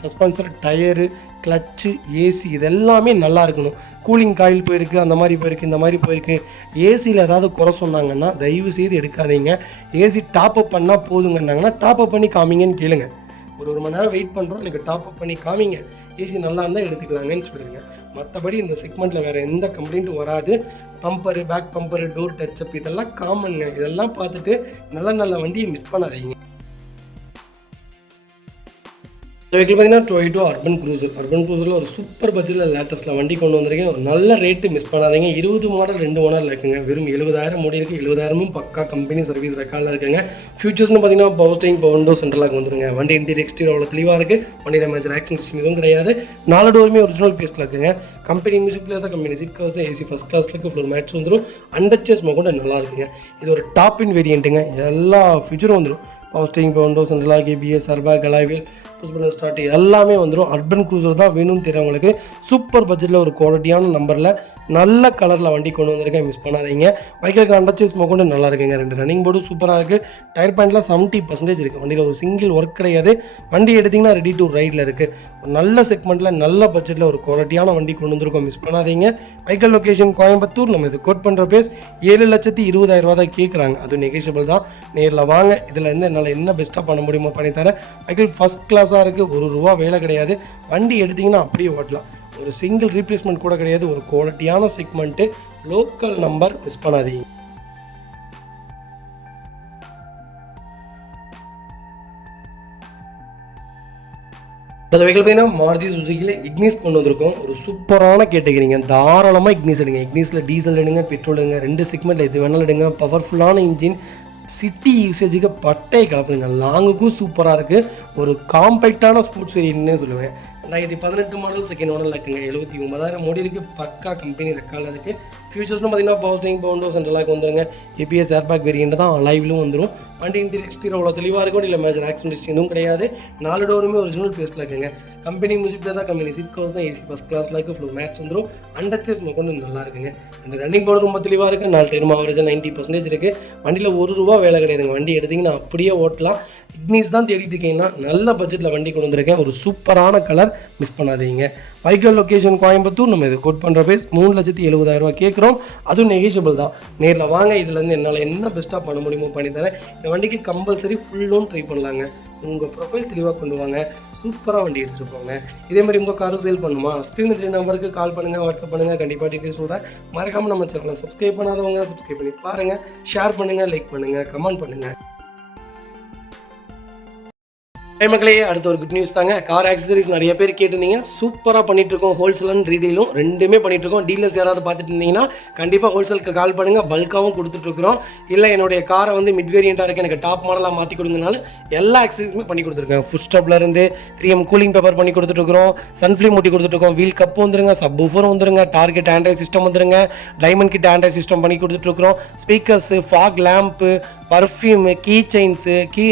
சஸ்பென்சர், டயரு, கிளச்சு, ஏசி இது எல்லாமே நல்லா இருக்கணும். கூலிங் காயில் போயிருக்கு, அந்த மாதிரி போயிருக்கு, இந்த மாதிரி போயிருக்கு. ஏசியில் ஏதாவது குறை சொன்னாங்கன்னா தயவு செய்து எடுக்காதீங்க. ஏசி டாப்அப் பண்ணால் போதுங்கன்னாங்கன்னா டாப்அப் பண்ணி காமிங்கன்னு கேளுங்க. ஒரு மணி நேரம் வெயிட் பண்ணுறோம், எனக்கு டாப்அப் பண்ணி காமிங்க, ஏசி நல்லா இருந்தால் எடுத்துக்கலாங்கன்னு சொல்லிடுங்க. மற்றபடி இந்த செக்மெண்ட்டில் வேறு எந்த கம்ப்ளைண்ட்டும் வராது. Bumper, back bumper, door touch up இதெல்லாம் காமனுங்க. இதெல்லாம் பார்த்துட்டு நல்ல வண்டியை மிஸ் பண்ணாதீங்க. வெஹிக்கிள் பார்த்தீங்கன்னா டொயோட்டா அர்பன் க்ரூசரில் ஒரு சூப்பர் பட்ஜெட்டில் லேட்டஸ்ட்டில் வண்டி கொண்டு வந்திருக்கேன். ஒரு நல்ல ரேட்டு, மிஸ் பண்ணாதீங்க. 20 மாடல் 2 ஓனரில் இருக்குங்க. வெறும் 70,000 ஓடி இருக்குது. 70,000 பக்கா கம்பெனி சர்வீஸ் ரெக்கார்டில் இருக்குங்க. ஃபியூச்சர்ஸ்னு பார்த்தீங்கன்னா பவர் ஸ்டீரிங், பவர் விண்டோ, சென்ட்ரலாக வந்துருங்க. வண்டி இன்டீரியர் எக்ஸ்டீரியர் தெளிவாக இருக்குது. வண்டியில் மேஜர் ஆக்சிடென்ட் எதுவும் கிடையாது. 4 டோருமே ஒரிஜினல் பேஸ்ட்டில் இருக்குங்க. கம்பெனி மியூசிக் பிளேயர் தான். Company seat covers, AC first கிளாஸில் இருக்குது. ஃப்ளோர் மேட்ச் வந்துடும். அண்டர்ச்சேஸ் கூட நல்லா இருக்குங்க. இது ஒரு டாப் இன் வேரியண்ட்டுங்க. எல்லா ஃபியூச்சரும் வந்துடும். Power steering, power window, central lock, ABS, airbag, alloy wheel, push button start எல்லாமே வந்துடும். அர்பன் க்ரூசர் தான் வேணும்னு தெரியவங்களுக்கு சூப்பர் பட்ஜெட்டில் ஒரு குவாலிட்டியான நம்பரில் நல்ல கலரில் வண்டி கொண்டு வந்திருக்கேன். மிஸ் பண்ணாதீங்க. வெஹிக்கிளுக்கு அண்டர்ச்சேஸ் கூட நல்லா இருக்குங்க. 2 ரன்னிங் போர்டும் சூப்பராக இருக்குது. டயர் பாயிண்ட்லாம் 70% இருக்குது. வண்டியில் ஒரு சிங்கிள் ஒர்க் கிடையாது. வண்டி எடுத்திங்கன்னா ரெடி டு ரைடில் இருக்குது. ஒரு நல்ல செக்மெண்ட்டில் நல்ல பட்ஜெட்டில் ஒரு குவாலிட்டியான வண்டி கொண்டு வந்திருக்கோம். மிஸ் பண்ணாதீங்க. Vehicle location Coimbatore. நம்ம இது கோட் பண்ணுற பேஸ் 7,20,000 தான் கேட்குறாங்க. அது நெகோஷியபிள் தான். நேரில் வாங்க. இதில் இருந்து என்னால் என்ன பெஸ்ட்டாக பண்ண முடியுமோ பண்ணித்தரேன். வெஹிக்கிள் ஃபஸ்ட் கிளாஸாக இருக்குது. ₹1 வேலை கிடையாது. வண்டி எடுத்திங்கன்னா அப்படியே ஓட்டலாம். ஒரு சிங்கிள் ரீப்ளேஸ்மெண்ட் கூட கிடையாது. ஒரு குவாலிட்டியான செக்மெண்ட்டு, லோக்கல் நம்பர், மிஸ் பண்ணாதீங்க. அந்த வெஹிக்கிள் பார்த்தீங்கன்னா மாருதி சுசுகியில் இக்னிஸ் கொண்டு வந்திருக்கோம். ஒரு சூப்பரான கேட்டகரிங்க. தாராளமாக இக்னிஸ் எடுங்க. இக்னிஸில் டீசல் எடுங்க, பெட்ரோல் எடுங்க, 2 செக்மெண்ட்டில் எது வேணாலும் எடுங்க. பவர்ஃபுல்லான இன்ஜின், சிட்டி யூசேஜுக்கு பட்டை கலப்புங்க. லாங்குக்கும் சூப்பராக இருக்குது. ஒரு காம்பேக்டான ஸ்போர்ட்ஸ் வேரியன்ட்னே சொல்லுவேன். 2018 மாடல் செகண்ட் ஓனரில் இருக்குங்க. 79,000 ஓடி இருக்குது. பக்கா கம்பெனி ரெக்கார்டில் இருக்குது. ஃபியூச்சர்ஸ்னு பார்த்தீங்கன்னா பவர் ஸ்டீரிங், பவர் விண்டோ, சென்ட்ரலாக வந்துருங்க. ABS, ஏர்பேக் வேரியண்ட் தான். லைவ்லும் வந்துடும். வண்டி இன்டீரியர் எக்ஸ்டீரியர் தெளிவாக இருக்கும். இல்லை மேஜர் ஆக்சிடென்ட் ஹிஸ்டரி எதுவும் கிடையாது. 4 டோருமே ஒரிஜினல் பேஸ்ட்டில் இருக்குங்க. கம்பெனி மியூசிக் பிளேயர் தான். கம்பெனி சீட் கவர்ஸ் தான். ஏசி ஃபஸ்ட் கிளாஸில் இருக்குது. ஃப்ளோர் மேட்ச் வந்துடும். அண்டர்ச்சேஸ் கொண்டு நல்லா இருக்குங்க. இந்த ரன்னிங் போர்டு ரொம்ப தெளிவாக இருக்குது. 4 டைம் ஆவரேஜாக 90% இருக்குது. வண்டியில் ₹1 வேலை கிடையாதுங்க. வண்டி எடுத்திங்கன்னா அப்படியே ஓட்டலாம். இக்னிஸ் தான் தேடிட்டு இருக்கீங்கன்னா நல்ல பட்ஜெட்டில் வண்டி கொண்டு வந்திருக்கேன். ஒரு சூப்பரான கலர், மிஸ் பண்ணாதீங்க. Vehicle location Coimbatore. நம்ம இது கோட் பண்ணுற பேஸ் 3,70,000 கேட்குறோம். அதுவும் நெகோஷியபிள் தான். நேரில் வாங்க. இதுலேருந்து என்னால் என்ன பெஸ்ட்டாக பண்ண முடியுமோ பண்ணித்தரேன். இந்த வண்டிக்கு கம்பல்சரி ஃபுல் லோன் ட்ரை பண்ணலாங்க. உங்கள் ப்ரொஃபைல் தெளிவாக கொண்டு வாங்க. சூப்பராக வண்டி எடுத்துகிட்டு போங்க. இதே மாதிரி உங்கள் காரும் சேல் பண்ணுமா? ஸ்க்ரீன் 3 நம்பருக்கு கால் பண்ணுங்கள், வாட்ஸ்அப் பண்ணுங்கள். கண்டிப்பாக டீட்டெயில்ஸ் சொல்கிறேன். மறக்காமல் நம்ம சேனலை சப்ஸ்கிரைப் பண்ணாதவங்க சப்ஸ்கிரைப் பண்ணி பாருங்கள். ஷேர் பண்ணுங்கள், லைக் பண்ணுங்கள், கமெண்ட் பண்ணுங்கள். மக்களே, அடுத்த ஒரு குட் நியூஸ் தாங்க. கார் ஆக்சசரிஸ் நிறைய பேர் கேட்டிருந்தீங்க. சூப்பராக பண்ணிட்டு இருக்கோம். ஹோல்சேல் அண்ட் ரீடெயிலும் ரெண்டுமே பண்ணிட்டு இருக்கோம். டீலர்ஸ் யாராவது பார்த்துட்டு இருந்தீங்கன்னா கண்டிப்பாக ஹோல்சேலுக்கு கால் பண்ணுங்கள். பல்காகவும் கொடுத்துட்ருக்குறோம். இல்லை என்னுடைய காரை வந்து மிட் வேரியண்ட்டாக இருக்குது, எனக்கு டாப் மாடலாக மாற்றி கொடுங்கனாலும் எல்லா ஆக்சசரிஸுமே பண்ணி கொடுத்துருக்கேன். ஃபுட் ஸ்டப்லேருந்து 3M கூலிங் பேப்பர் பண்ணி கொடுத்துட்ருக்குறோம். சன்ஃப்ளேம் மூட்டி கொடுத்துட்ருக்கோம். வீல் கப் வந்துருங்க, சப் ஊஃபரும் வந்துருங்க, டார்கெட் ஆண்ட்ராய்ட் சிஸ்டம் வந்துருங்க, டைமண்ட் கிட் ஆண்ட்ராய்ட் சிஸ்டம் பண்ணி கொடுத்துட்ருக்குறோம். Speakers, fog lamp, perfume, key chains, key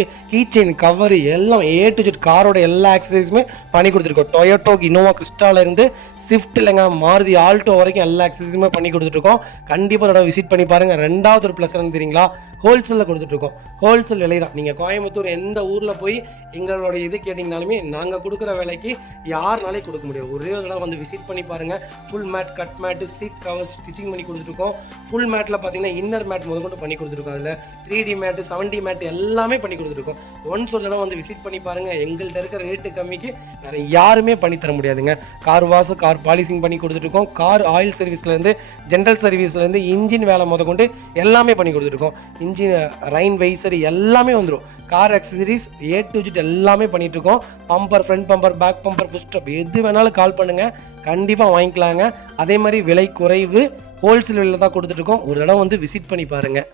chain cover எல்லாம் A to Z காரோட எல்லா ஆக்சசரிஸுமே பண்ணி கொடுத்துருக்கோம். டொயோட்டோ இனோவா கிறிஸ்டாலேருந்து ஸ்விஃப்ட் இல்லைங்க மாருதி ஆல்டோ வரைக்கும் எல்லா ஆக்சசரிஸுமே பண்ணி கொடுத்துட்ருக்கோம். கண்டிப்பாக அதோட விசிட் பண்ணி பாருங்கள். ரெண்டாவது ஒரு ப்ளஸ் என்ன தெரியுங்களா, ஹோல்சேலில் கொடுத்துட்ருக்கோம். ஹோல்சேல் விலை தான். நீங்கள் கோயம்புத்தூர் எந்த ஊரில் போய் எங்களோட இது கேட்டிங்கனாலுமே நாங்கள் கொடுக்குற விலைக்கு யாருனாலே கொடுக்க முடியும். ஒரே ஒரு தடவை வந்து விசிட் பண்ணி பாருங்கள். Full mat, cut mat, seat cover stitching பண்ணி கொடுத்துருக்கோம். ஃபுல் மேட்டில் பார்த்தீங்கன்னா இன்னர் மேட் முதற்கொண்டு பண்ணி கொடுத்துருக்கோம். அதில் 3D மேட்டு, 7D மேட்டு எல்லாமே பண்ணி கொடுத்துருக்கோம். ஒன்ஸ் ஒரு தடவை வந்து விசிட் பண்ணி பாருங்கள். எங்கள்கிட்ட இருக்கிற ரேட்டு கம்மிக்கு வேறு யாருமே பண்ணி தர முடியாதுங்க. கார் வாஷ், கார் பாலிசிங் பண்ணி கொடுத்துருக்கோம். கார் ஆயில் சர்வீஸ்லேருந்து, ஜென்ரல் சர்வீஸ்லேருந்து, இன்ஜின் வேலை முதற்கொண்டு எல்லாமே பண்ணி கொடுத்துருக்கோம். இன்ஜின் ரைன் வைசர் எல்லாமே வந்துடும். Car accessories A to Z எல்லாமே பண்ணிகிட்ருக்கோம். Bumper, front bumper, back bumper, foot step எது வேணாலும் கால் பண்ணுங்கள், கண்டிப்பாக வாங்கிக்கலாங்க. அதே மாதிரி விலை குறைவு, ஹோல்சேல் விலையில் தான் கொடுத்துட்ருக்கோம். ஒரு தடவை வந்து விசிட் பண்ணி பாருங்கள்.